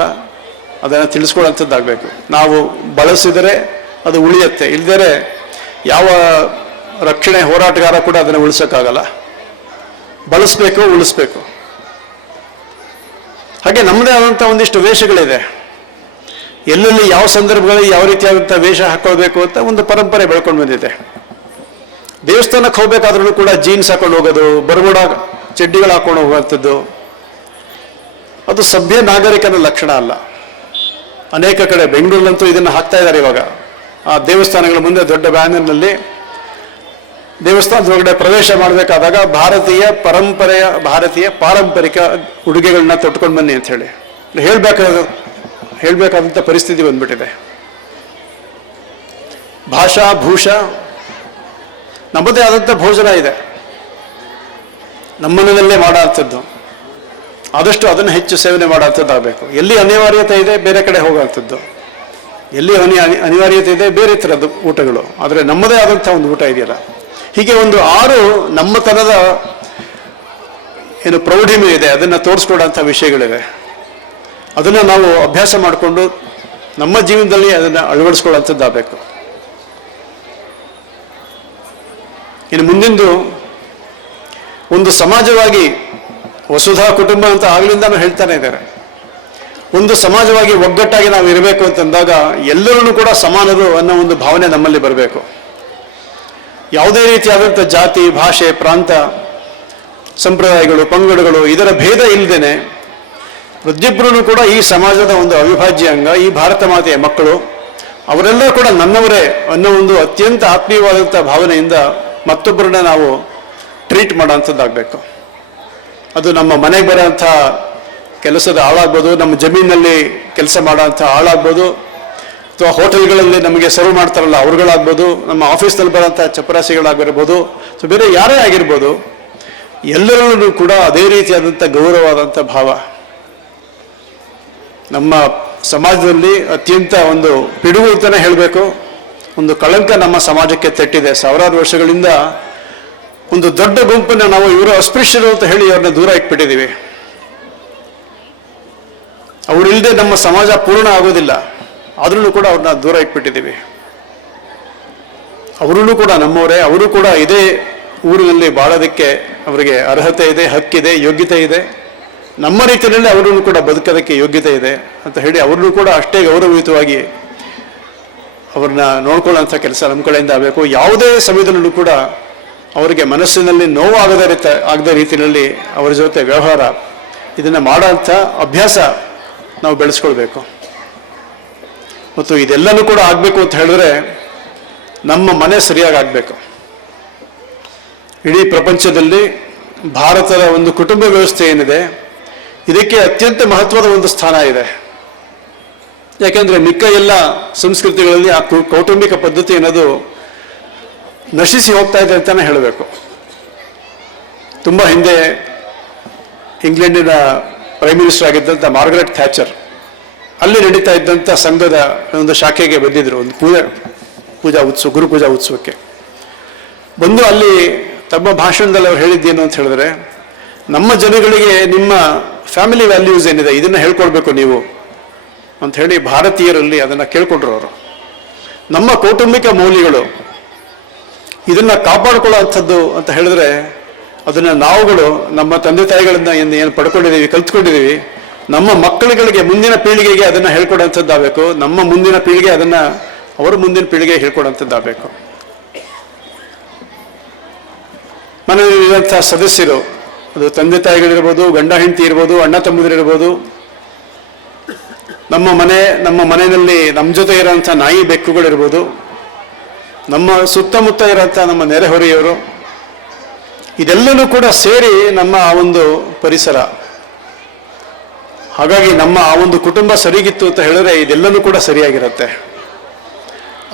ಅದನ್ನು ತಿಳಿಸ್ಕೊಳ್ಳೋಂಥದ್ದಾಗಬೇಕು. ನಾವು ಬಳಸಿದರೆ ಅದು ಉಳಿಯುತ್ತೆ, ಇಲ್ಲದೇ ಯಾವ ರಕ್ಷಣೆ ಹೋರಾಟಗಾರ ಕೂಡ ಅದನ್ನು ಉಳಿಸೋಕ್ಕಾಗಲ್ಲ. ಬಳಸಬೇಕು, ಉಳಿಸ್ಬೇಕು. ಹಾಗೆ ನಮ್ಮದೇ ಆದಂಥ ಒಂದಿಷ್ಟು ವೇಷಗಳಿದೆ. ಎಲ್ಲೆಲ್ಲಿ ಯಾವ ಸಂದರ್ಭಗಳಲ್ಲಿ ಯಾವ ರೀತಿಯಾದಂಥ ವೇಷ ಹಾಕ್ಕೊಳ್ಬೇಕು ಅಂತ ಒಂದು ಪರಂಪರೆ ಬೆಳ್ಕೊಂಡು ಬಂದಿದೆ. ದೇವಸ್ಥಾನಕ್ಕೆ ಹೋಗ್ಬೇಕಾದ್ರೂ ಕೂಡ ಜೀನ್ಸ್ ಹಾಕೊಂಡು ಹೋಗೋದು, ಬರಗುಡ ಚಡ್ಡಿಗಳು ಹಾಕೊಂಡು ಹೋಗುವಂಥದ್ದು, ಅದು ಸಭ್ಯ ನಾಗರಿಕನ ಲಕ್ಷಣ ಅಲ್ಲ. ಅನೇಕ ಕಡೆ ಬೆಂಗಳೂರಲ್ಲಂತೂ ಇದನ್ನು ಹಾಕ್ತಾ ಇದ್ದಾರೆ ಇವಾಗ. ಆ ದೇವಸ್ಥಾನಗಳ ಮುಂದೆ ದೊಡ್ಡ ಬ್ಯಾನರ್ನಲ್ಲಿ ದೇವಸ್ಥಾನದ ಒಳಗಡೆ ಪ್ರವೇಶ ಮಾಡಬೇಕಾದಾಗ ಭಾರತೀಯ ಪಾರಂಪರಿಕ ಉಡುಗೆಗಳನ್ನ ತೊಟ್ಕೊಂಡು ಬನ್ನಿ ಅಂತ ಹೇಳಿ ಹೇಳ್ಬೇಕಾದಂಥ ಪರಿಸ್ಥಿತಿ ಬಂದ್ಬಿಟ್ಟಿದೆ. ಭಾಷಾ ಭೂಷ ನಮ್ಮದೇ ಆದಂಥ ಭೋಜನ ಇದೆ, ನಮ್ಮನೆಯಲ್ಲೇ ಮಾಡೋಂಥದ್ದು. ಆದಷ್ಟು ಅದನ್ನು ಹೆಚ್ಚು ಸೇವನೆ ಮಾಡೋಂಥದ್ದಾಗಬೇಕು. ಎಲ್ಲಿ ಅನಿವಾರ್ಯತೆ ಇದೆ ಬೇರೆ ಕಡೆ ಹೋಗೋಂಥದ್ದು, ಎಲ್ಲಿ ಅನಿವಾರ್ಯತೆ ಇದೆ ಬೇರೆ ಥರದ್ದು ಊಟಗಳು. ಆದರೆ ನಮ್ಮದೇ ಆದಂಥ ಒಂದು ಊಟ ಇದೆಯಲ್ಲ, ಹೀಗೆ ಒಂದು 6 ನಮ್ಮತನದ ಏನು ಪ್ರೌಢಿಮೆ ಇದೆ ಅದನ್ನು ತೋರಿಸ್ಕೊಡೋಂಥ ವಿಷಯಗಳಿವೆ. ಅದನ್ನು ನಾವು ಅಭ್ಯಾಸ ಮಾಡಿಕೊಂಡು ನಮ್ಮ ಜೀವನದಲ್ಲಿ ಅದನ್ನು ಅಳವಡಿಸ್ಕೊಳ್ಳೋಂಥದ್ದಾಗಬೇಕು. ಇನ್ನು ಮುಂದಿಂದು ಒಂದು ಸಮಾಜವಾಗಿ ವಸುಧಾ ಕುಟುಂಬ ಅಂತ ಆಗ್ಲಿಂದಾನು ಹೇಳ್ತಾನೆ ಇದ್ದಾರೆ. ಒಂದು ಸಮಾಜವಾಗಿ ಒಗ್ಗಟ್ಟಾಗಿ ನಾವು ಇರಬೇಕು ಅಂತಂದಾಗ ಎಲ್ಲರೂ ಕೂಡ ಸಮಾನರು ಅನ್ನೋ ಒಂದು ಭಾವನೆ ನಮ್ಮಲ್ಲಿ ಬರಬೇಕು. ಯಾವುದೇ ರೀತಿಯಾದಂಥ ಜಾತಿ, ಭಾಷೆ, ಪ್ರಾಂತ, ಸಂಪ್ರದಾಯಗಳು, ಪಂಗಡಗಳು ಇದರ ಭೇದ ಇಲ್ಲದೇನೆ ಪ್ರತಿಯೊಬ್ಬರೂ ಕೂಡ ಈ ಸಮಾಜದ ಒಂದು ಅವಿಭಾಜ್ಯ ಅಂಗ, ಈ ಭಾರತ ಮಾತೆಯ ಮಕ್ಕಳು, ಅವರೆಲ್ಲರೂ ಕೂಡ ನನ್ನವರೇ ಅನ್ನೋ ಒಂದು ಅತ್ಯಂತ ಆತ್ಮೀಯವಾದಂಥ ಭಾವನೆಯಿಂದ ಮತ್ತೊಬ್ಬರನ್ನ ನಾವು ಟ್ರೀಟ್ ಮಾಡೋಂಥದ್ದಾಗಬೇಕು. ಅದು ನಮ್ಮ ಮನೆಗೆ ಬರೋಂಥ ಕೆಲಸದ ಆಳಾಗ್ಬೋದು, ನಮ್ಮ ಜಮೀನಲ್ಲಿ ಕೆಲಸ ಮಾಡೋಂಥ ಆಳಾಗ್ಬೋದು, ಅಥವಾ ಹೋಟೆಲ್ಗಳಲ್ಲಿ ನಮಗೆ ಸರ್ವ್ ಮಾಡ್ತಾರಲ್ಲ ಅವ್ರುಗಳಾಗ್ಬೋದು, ನಮ್ಮ ಆಫೀಸ್ನಲ್ಲಿ ಬರೋಂಥ ಚಪರಾಸಿಗಳಾಗಿರ್ಬೋದು, ಸೊ ಬೇರೆ ಯಾರೇ ಆಗಿರ್ಬೋದು, ಎಲ್ಲರಲ್ಲೂ ಕೂಡ ಅದೇ ರೀತಿಯಾದಂಥ ಗೌರವವಾದಂಥ ಭಾವ. ನಮ್ಮ ಸಮಾಜದಲ್ಲಿ ಅತ್ಯಂತ ಒಂದು ಪಿಡುಗು ಅಂತಲೇ ಹೇಳಬೇಕು, ಒಂದು ಕಳಂಕ ನಮ್ಮ ಸಮಾಜಕ್ಕೆ ತಟ್ಟಿದೆ. ಸಾವಿರಾರು ವರ್ಷಗಳಿಂದ ಒಂದು ದೊಡ್ಡ ಗುಂಪನ್ನು ನಾವು ಇವರು ಅಸ್ಪೃಶ್ಯರು ಅಂತ ಹೇಳಿ ಅವ್ರನ್ನ ದೂರ ಇಟ್ಬಿಟ್ಟಿದ್ದೀವಿ. ಅವರಿಲ್ಲದೆ ನಮ್ಮ ಸಮಾಜ ಪೂರ್ಣ ಆಗೋದಿಲ್ಲ, ಆದ್ರೂ ಕೂಡ ಅವ್ರನ್ನ ದೂರ ಇಟ್ಬಿಟ್ಟಿದ್ದೀವಿ. ಅವರೂ ಕೂಡ ನಮ್ಮವರೇ, ಅವರು ಕೂಡ ಇದೇ ಊರಿನಲ್ಲಿ ಬಾಳೋದಕ್ಕೆ ಅವರಿಗೆ ಅರ್ಹತೆ ಇದೆ, ಹಕ್ಕಿದೆ, ಯೋಗ್ಯತೆ ಇದೆ. ನಮ್ಮ ರೀತಿಯಲ್ಲಿ ಅವರನ್ನು ಕೂಡ ಬದುಕೋದಕ್ಕೆ ಯೋಗ್ಯತೆ ಇದೆ ಅಂತ ಹೇಳಿ ಅವ್ರನ್ನೂ ಕೂಡ ಅಷ್ಟೇ ಗೌರವಯುತವಾಗಿ ಅವ್ರನ್ನ ನೋಡ್ಕೊಳ್ಳೋಂಥ ಕೆಲಸ ನಮ್ಮ ಕಡೆಯಿಂದ ಆಗಬೇಕು. ಯಾವುದೇ ಸಮಯದಲ್ಲೂ ಕೂಡ ಅವರಿಗೆ ಮನಸ್ಸಿನಲ್ಲಿ ಆಗದ ರೀತಿಯಲ್ಲಿ ಅವರ ಜೊತೆ ವ್ಯವಹಾರ ಇದನ್ನು ಮಾಡೋಂಥ ಅಭ್ಯಾಸ ನಾವು ಬೆಳೆಸ್ಕೊಳ್ಬೇಕು. ಮತ್ತು ಇದೆಲ್ಲನೂ ಕೂಡ ಆಗಬೇಕು ಅಂತ ಹೇಳಿದ್ರೆ ನಮ್ಮ ಮನೆ ಸರಿಯಾಗಿ ಆಗಬೇಕು. ಇಡೀ ಪ್ರಪಂಚದಲ್ಲಿ ಭಾರತದ ಒಂದು ಕುಟುಂಬ ವ್ಯವಸ್ಥೆ ಏನಿದೆ ಇದಕ್ಕೆ ಅತ್ಯಂತ ಮಹತ್ವದ ಒಂದು ಸ್ಥಾನ ಇದೆ. ಯಾಕೆಂದರೆ ಮಿಕ್ಕ ಎಲ್ಲ ಸಂಸ್ಕೃತಿಗಳಲ್ಲಿ ಆ ಕೌಟುಂಬಿಕ ಪದ್ಧತಿ ಅನ್ನೋದು ನಶಿಸಿ ಹೋಗ್ತಾ ಇದೆ ಅಂತಾನೆ ಹೇಳಬೇಕು. ತುಂಬ ಹಿಂದೆ ಇಂಗ್ಲೆಂಡಿನ ಪ್ರೈಮ್ ಮಿನಿಸ್ಟರ್ ಆಗಿದ್ದಂಥ ಮಾರ್ಗರೆಟ್ ಥ್ಯಾಚರ್ ಅಲ್ಲಿ ನಡೀತಾ ಇದ್ದಂಥ ಸಂಘದ ಒಂದು ಶಾಖೆಗೆ ಬಂದಿದ್ರು, ಒಂದು ಗುರು ಪೂಜಾ ಉತ್ಸವಕ್ಕೆ ಬಂದು ಅಲ್ಲಿ ತಮ್ಮ ಭಾಷಣದಲ್ಲಿ ಅವ್ರು ಹೇಳಿದ್ದೇನು ಅಂತ ಹೇಳಿದ್ರೆ, ನಮ್ಮ ಜನಗಳಿಗೆ ನಿಮ್ಮ ಫ್ಯಾಮಿಲಿ ವ್ಯಾಲ್ಯೂಸ್ ಏನಿದೆ ಇದನ್ನು ಹೇಳ್ಕೊಡ್ಬೇಕು ನೀವು ಅಂತ ಹೇಳಿ ಭಾರತೀಯರಲ್ಲಿ ಅದನ್ನು ಕೇಳ್ಕೊಂಡ್ರು ಅವರು. ನಮ್ಮ ಕೌಟುಂಬಿಕ ಮೌಲ್ಯಗಳು ಇದನ್ನು ಕಾಪಾಡ್ಕೊಳ್ಳೋ ಅಂಥದ್ದು ಅಂತ ಹೇಳಿದ್ರೆ ಅದನ್ನು ನಾವುಗಳು ನಮ್ಮ ತಂದೆ ತಾಯಿಗಳಿಂದ ಏನು ಪಡ್ಕೊಂಡಿದ್ದೀವಿ, ಕಲ್ತ್ಕೊಂಡಿದ್ದೀವಿ, ನಮ್ಮ ಮಕ್ಕಳುಗಳಿಗೆ ಮುಂದಿನ ಪೀಳಿಗೆಗೆ ಅದನ್ನು ಹೇಳ್ಕೊಡೋಂಥದ್ದಾಗಬೇಕು. ನಮ್ಮ ಮುಂದಿನ ಪೀಳಿಗೆ ಅದನ್ನು ಅವರ ಮುಂದಿನ ಪೀಳಿಗೆ ಹೇಳ್ಕೊಡೋಂಥದ್ದಾಗಬೇಕು. ಮನೆಯಲ್ಲಿರುವಂಥ ಸದಸ್ಯರು, ಅದು ತಂದೆ ತಾಯಿಗಳಿರ್ಬೋದು, ಗಂಡ ಹೆಂಡತಿ ಇರ್ಬೋದು, ಅಣ್ಣ ತಮ್ಮದಿರಿರ್ಬೋದು, ನಮ್ಮ ಮನೆಯಲ್ಲಿ ನಮ್ಮ ಜೊತೆ ಇರೋಂಥ ನಾಯಿ ಬೆಕ್ಕುಗಳಿರ್ಬೋದು, ನಮ್ಮ ಸುತ್ತಮುತ್ತ ಇರೋಂಥ ನಮ್ಮ ನೆರೆಹೊರೆಯವರು, ಇದೆಲ್ಲನೂ ಕೂಡ ಸೇರಿ ನಮ್ಮ ಆ ಒಂದು ಪರಿಸರ. ಹಾಗಾಗಿ ನಮ್ಮ ಆ ಒಂದು ಕುಟುಂಬ ಸರಿಗಿತ್ತು ಅಂತ ಹೇಳಿದ್ರೆ ಇದೆಲ್ಲನೂ ಕೂಡ ಸರಿಯಾಗಿರುತ್ತೆ.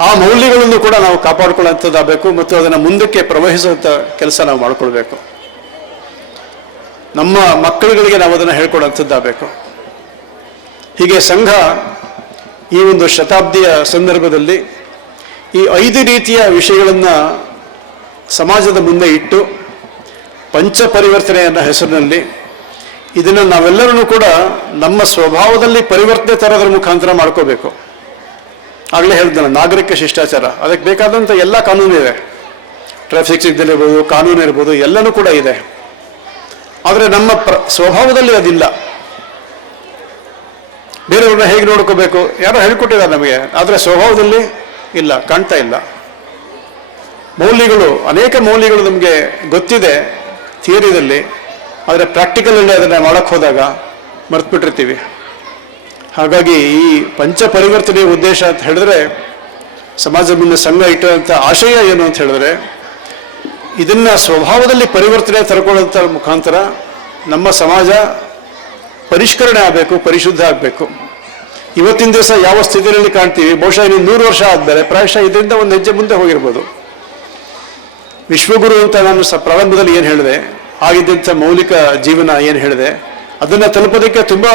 ಆ ಮೌಲ್ಯಗಳನ್ನು ಕೂಡ ನಾವು ಕಾಪಾಡ್ಕೊಳ್ಳೋಂಥದ್ದಾಗಬೇಕು ಮತ್ತು ಅದನ್ನು ಮುಂದಕ್ಕೆ ಪ್ರವಹಿಸುವಂಥ ಕೆಲಸ ನಾವು ಮಾಡಿಕೊಳ್ಬೇಕು. ನಮ್ಮ ಮಕ್ಕಳುಗಳಿಗೆ ನಾವು ಅದನ್ನು ಹೇಳ್ಕೊಡೋಂಥದ್ದಾಗಬೇಕು. ಹೀಗೆ ಸಂಘ ಈ ಒಂದು ಶತಾಬ್ದಿಯ ಸಂದರ್ಭದಲ್ಲಿ ಈ 5 ರೀತಿಯ ವಿಷಯಗಳನ್ನು ಸಮಾಜದ ಮುಂದೆ ಇಟ್ಟು ಪಂಚ ಪರಿವರ್ತನೆ ಅನ್ನೋ ಹೆಸರಿನಲ್ಲಿ ಇದನ್ನು ನಾವೆಲ್ಲರೂ ಕೂಡ ನಮ್ಮ ಸ್ವಭಾವದಲ್ಲಿ ಪರಿವರ್ತನೆ ತರೋದ್ರ ಮುಖಾಂತರ ಮಾಡ್ಕೋಬೇಕು. ಆಗಲೇ ಹೇಳಿದ್ನಲ್ಲ, ನಾಗರಿಕ ಶಿಷ್ಟಾಚಾರ, ಅದಕ್ಕೆ ಬೇಕಾದಂಥ ಎಲ್ಲ ಕಾನೂನು ಇದೆ. ಟ್ರಾಫಿಕ್ ಸಿಗ್ನಲ್ ಇರ್ಬೋದು, ಕಾನೂನು ಇರ್ಬೋದು, ಎಲ್ಲನೂ ಕೂಡ ಇದೆ. ಆದರೆ ನಮ್ಮ ಸ್ವಭಾವದಲ್ಲಿ ಅದಿಲ್ಲ. ಬೇರೆಯವ್ರನ್ನ ಹೇಗೆ ನೋಡ್ಕೋಬೇಕು ಯಾರೋ ಹೇಳ್ಕೊಟ್ಟಿದ್ದಾರೆ ನಮಗೆ, ಆದರೆ ಸ್ವಭಾವದಲ್ಲಿ ಇಲ್ಲ, ಕಾಣ್ತಾ ಇಲ್ಲ. ಮೌಲ್ಯಗಳು, ಅನೇಕ ಮೌಲ್ಯಗಳು ನಮಗೆ ಗೊತ್ತಿದೆ ಥಿಯರಿದಲ್ಲಿ, ಆದರೆ ಪ್ರಾಕ್ಟಿಕಲಲ್ಲಿ ಅದನ್ನು ಮಾಡೋಕ್ಕೆ ಹೋದಾಗ ಮರ್ತ್ಬಿಟ್ಟಿರ್ತೀವಿ. ಹಾಗಾಗಿ ಈ ಪಂಚ ಪರಿವರ್ತನೆಯ ಉದ್ದೇಶ ಅಂತ ಹೇಳಿದ್ರೆ, ಸಮಾಜ ಮುಂದೆ ಸಂಘ ಇಟ್ಟಂಥ ಆಶಯ ಏನು ಅಂತ ಹೇಳಿದ್ರೆ, ಇದನ್ನ ಸ್ವಭಾವದಲ್ಲಿ ಪರಿವರ್ತನೆ ತರ್ಕೊಳ್ಳೋಂಥ ಮುಖಾಂತರ ನಮ್ಮ ಸಮಾಜ ಪರಿಷ್ಕರಣೆ ಆಗಬೇಕು, ಪರಿಶುದ್ಧ ಆಗಬೇಕು. ಇವತ್ತಿನ ದಿವಸ ಯಾವ ಸ್ಥಿತಿಯಲ್ಲಿ ಕಾಣ್ತೀವಿ, ಬಹುಶಃ ಇನ್ನು 100 ವರ್ಷ ಆದಮೇಲೆ ಪ್ರಾಯಶಃ ಇದರಿಂದ ಒಂದು ಹೆಜ್ಜೆ ಮುಂದೆ ಹೋಗಿರ್ಬೋದು. ವಿಶ್ವಗುರು ಅಂತ ನಾನು ಪ್ರಾರಂಭದಲ್ಲಿ ಏನು ಹೇಳಿದೆ, ಆಗಿದ್ದಂಥ ಮೌಲಿಕ ಜೀವನ ಏನು ಹೇಳಿದೆ, ಅದನ್ನು ತಲುಪೋದಕ್ಕೆ ತುಂಬ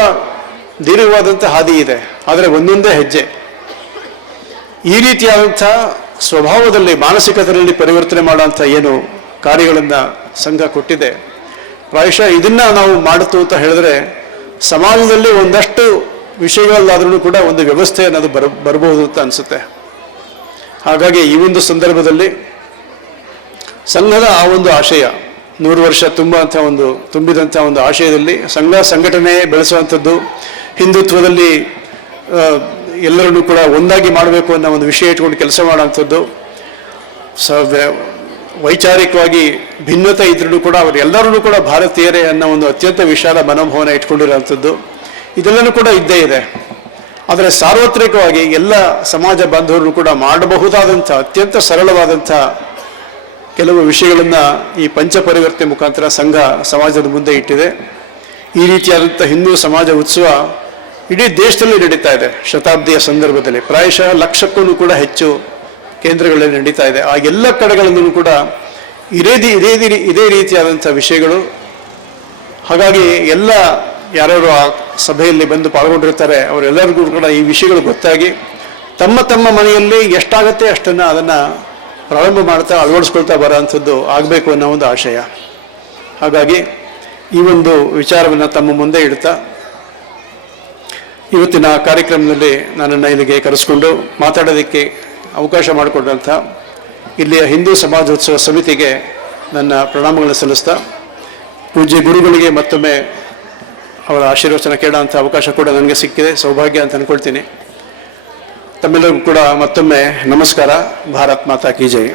ದೀರ್ಘವಾದಂಥ ಹಾದಿ ಇದೆ. ಆದರೆ ಒಂದೊಂದೇ ಹೆಜ್ಜೆ ಈ ರೀತಿಯಾದಂಥ ಸ್ವಭಾವದಲ್ಲಿ, ಮಾನಸಿಕತೆಯಲ್ಲಿ ಪರಿವರ್ತನೆ ಮಾಡುವಂಥ ಏನು ಕಾರ್ಯಗಳನ್ನು ಸಂಘ ಕೊಟ್ಟಿದೆ, ಪ್ರಾಯಶಃ ಇದನ್ನ ನಾವು ಮಾಡುತ್ತು ಅಂತ ಹೇಳಿದ್ರೆ ಸಮಾಜದಲ್ಲಿ ಒಂದಷ್ಟು ವಿಷಯಗಳಲ್ಲಾದ್ರೂ ಕೂಡ ಒಂದು ವ್ಯವಸ್ಥೆ ಅನ್ನೋದು ಬರಬಹುದು ಅಂತ ಅನಿಸುತ್ತೆ. ಹಾಗಾಗಿ ಈ ಒಂದು ಸಂದರ್ಭದಲ್ಲಿ ಸಂಘದ ಆ ಒಂದು ಆಶಯ 100 ವರ್ಷ ತುಂಬಿದಂಥ ಒಂದು ಆಶಯದಲ್ಲಿ ಸಂಘ ಸಂಘಟನೆ ಬೆಳೆಸುವಂಥದ್ದು, ಹಿಂದುತ್ವದಲ್ಲಿ ಎಲ್ಲರನ್ನೂ ಕೂಡ ಒಂದಾಗಿ ಮಾಡಬೇಕು ಅನ್ನೋ ಒಂದು ವಿಷಯ ಇಟ್ಕೊಂಡು ಕೆಲಸ ಮಾಡುವಂಥದ್ದು, ವೈಚಾರಿಕವಾಗಿ ಭಿನ್ನತೆ ಇದ್ರೂ ಕೂಡ ಅವರೆಲ್ಲರೂ ಕೂಡ ಭಾರತೀಯರೇ ಅನ್ನೋ ಒಂದು ಅತ್ಯಂತ ವಿಶಾಲ ಮನೋಭಾವನೆ ಇಟ್ಕೊಂಡಿರೋವಂಥದ್ದು, ಇದೆಲ್ಲನೂ ಕೂಡ ಇದ್ದೇ ಇದೆ. ಆದರೆ ಸಾರ್ವತ್ರಿಕವಾಗಿ ಎಲ್ಲ ಸಮಾಜ ಬಾಂಧವರು ಕೂಡ ಮಾಡಬಹುದಾದಂಥ ಅತ್ಯಂತ ಸರಳವಾದಂಥ ಕೆಲವು ವಿಷಯಗಳನ್ನು ಈ ಪಂಚ ಪರಿವರ್ತನೆ ಮುಖಾಂತರ ಸಂಘ ಸಮಾಜದ ಮುಂದೆ ಇಟ್ಟಿದೆ. ಈ ರೀತಿಯಾದಂಥ ಹಿಂದೂ ಸಮಾಜ ಉತ್ಸವ ಇಡೀ ದೇಶದಲ್ಲಿ ನಡೀತಾ ಇದೆ. ಶತಾಬ್ದಿಯ ಸಂದರ್ಭದಲ್ಲಿ ಪ್ರಾಯಶಃ 1,00,000ಕ್ಕೂ ಕೂಡ ಹೆಚ್ಚು ಕೇಂದ್ರಗಳಲ್ಲಿ ನಡೀತಾ ಇದೆ. ಆ ಎಲ್ಲ ಕಡೆಗಳಲ್ಲೂ ಕೂಡ ಇದೇ ರೀತಿಯಾದಂಥ ವಿಷಯಗಳು. ಹಾಗಾಗಿ ಎಲ್ಲ ಯಾರ್ಯಾರು ಆ ಸಭೆಯಲ್ಲಿ ಬಂದು ಪಾಲ್ಗೊಂಡಿರ್ತಾರೆ ಅವರೆಲ್ಲರಿಗೂ ಕೂಡ ಈ ವಿಷಯಗಳು ಗೊತ್ತಾಗಿ ತಮ್ಮ ತಮ್ಮ ಮನೆಯಲ್ಲಿ ಎಷ್ಟಾಗತ್ತೆ ಅಷ್ಟನ್ನು ಅದನ್ನು ಪ್ರಾರಂಭ ಮಾಡ್ತಾ ಅಳವಡಿಸ್ಕೊಳ್ತಾ ಬರೋವಂಥದ್ದು ಆಗಬೇಕು ಅನ್ನೋ ಒಂದು ಆಶಯ. ಹಾಗಾಗಿ ಈ ಒಂದು ವಿಚಾರವನ್ನು ತಮ್ಮ ಮುಂದೆ ಇಡ್ತಾ ಇವತ್ತಿನ ಕಾರ್ಯಕ್ರಮದಲ್ಲಿ ನನ್ನನ್ನು ಇಲ್ಲಿಗೆ ಕರೆಸ್ಕೊಂಡು ಮಾತಾಡೋದಕ್ಕೆ ಅವಕಾಶ ಮಾಡಿಕೊಟ್ಟಂಥ ಇಲ್ಲಿಯ ಹಿಂದೂ ಸಮಾಜೋತ್ಸವ ಸಮಿತಿಗೆ ನನ್ನ ಪ್ರಣಾಮಗಳನ್ನು ಸಲ್ಲಿಸ್ತಾ, ಪೂಜ್ಯ ಗುರುಗಳಿಗೆ ಮತ್ತೊಮ್ಮೆ ಅವರ ಆಶೀರ್ವಚನ ಕೇಳೋಂಥ ಅವಕಾಶ ಕೂಡ ನನಗೆ ಸಿಕ್ಕಿದೆ, ಸೌಭಾಗ್ಯ ಅಂತ ಅಂದ್ಕೊಳ್ತೀನಿ. ತಮ್ಮೆಲ್ಲರಿಗೂ ಕೂಡ ಮತ್ತೊಮ್ಮೆ ನಮಸ್ಕಾರ. ಭಾರತ್ ಮಾತಾ ಕಿ ಜೈ.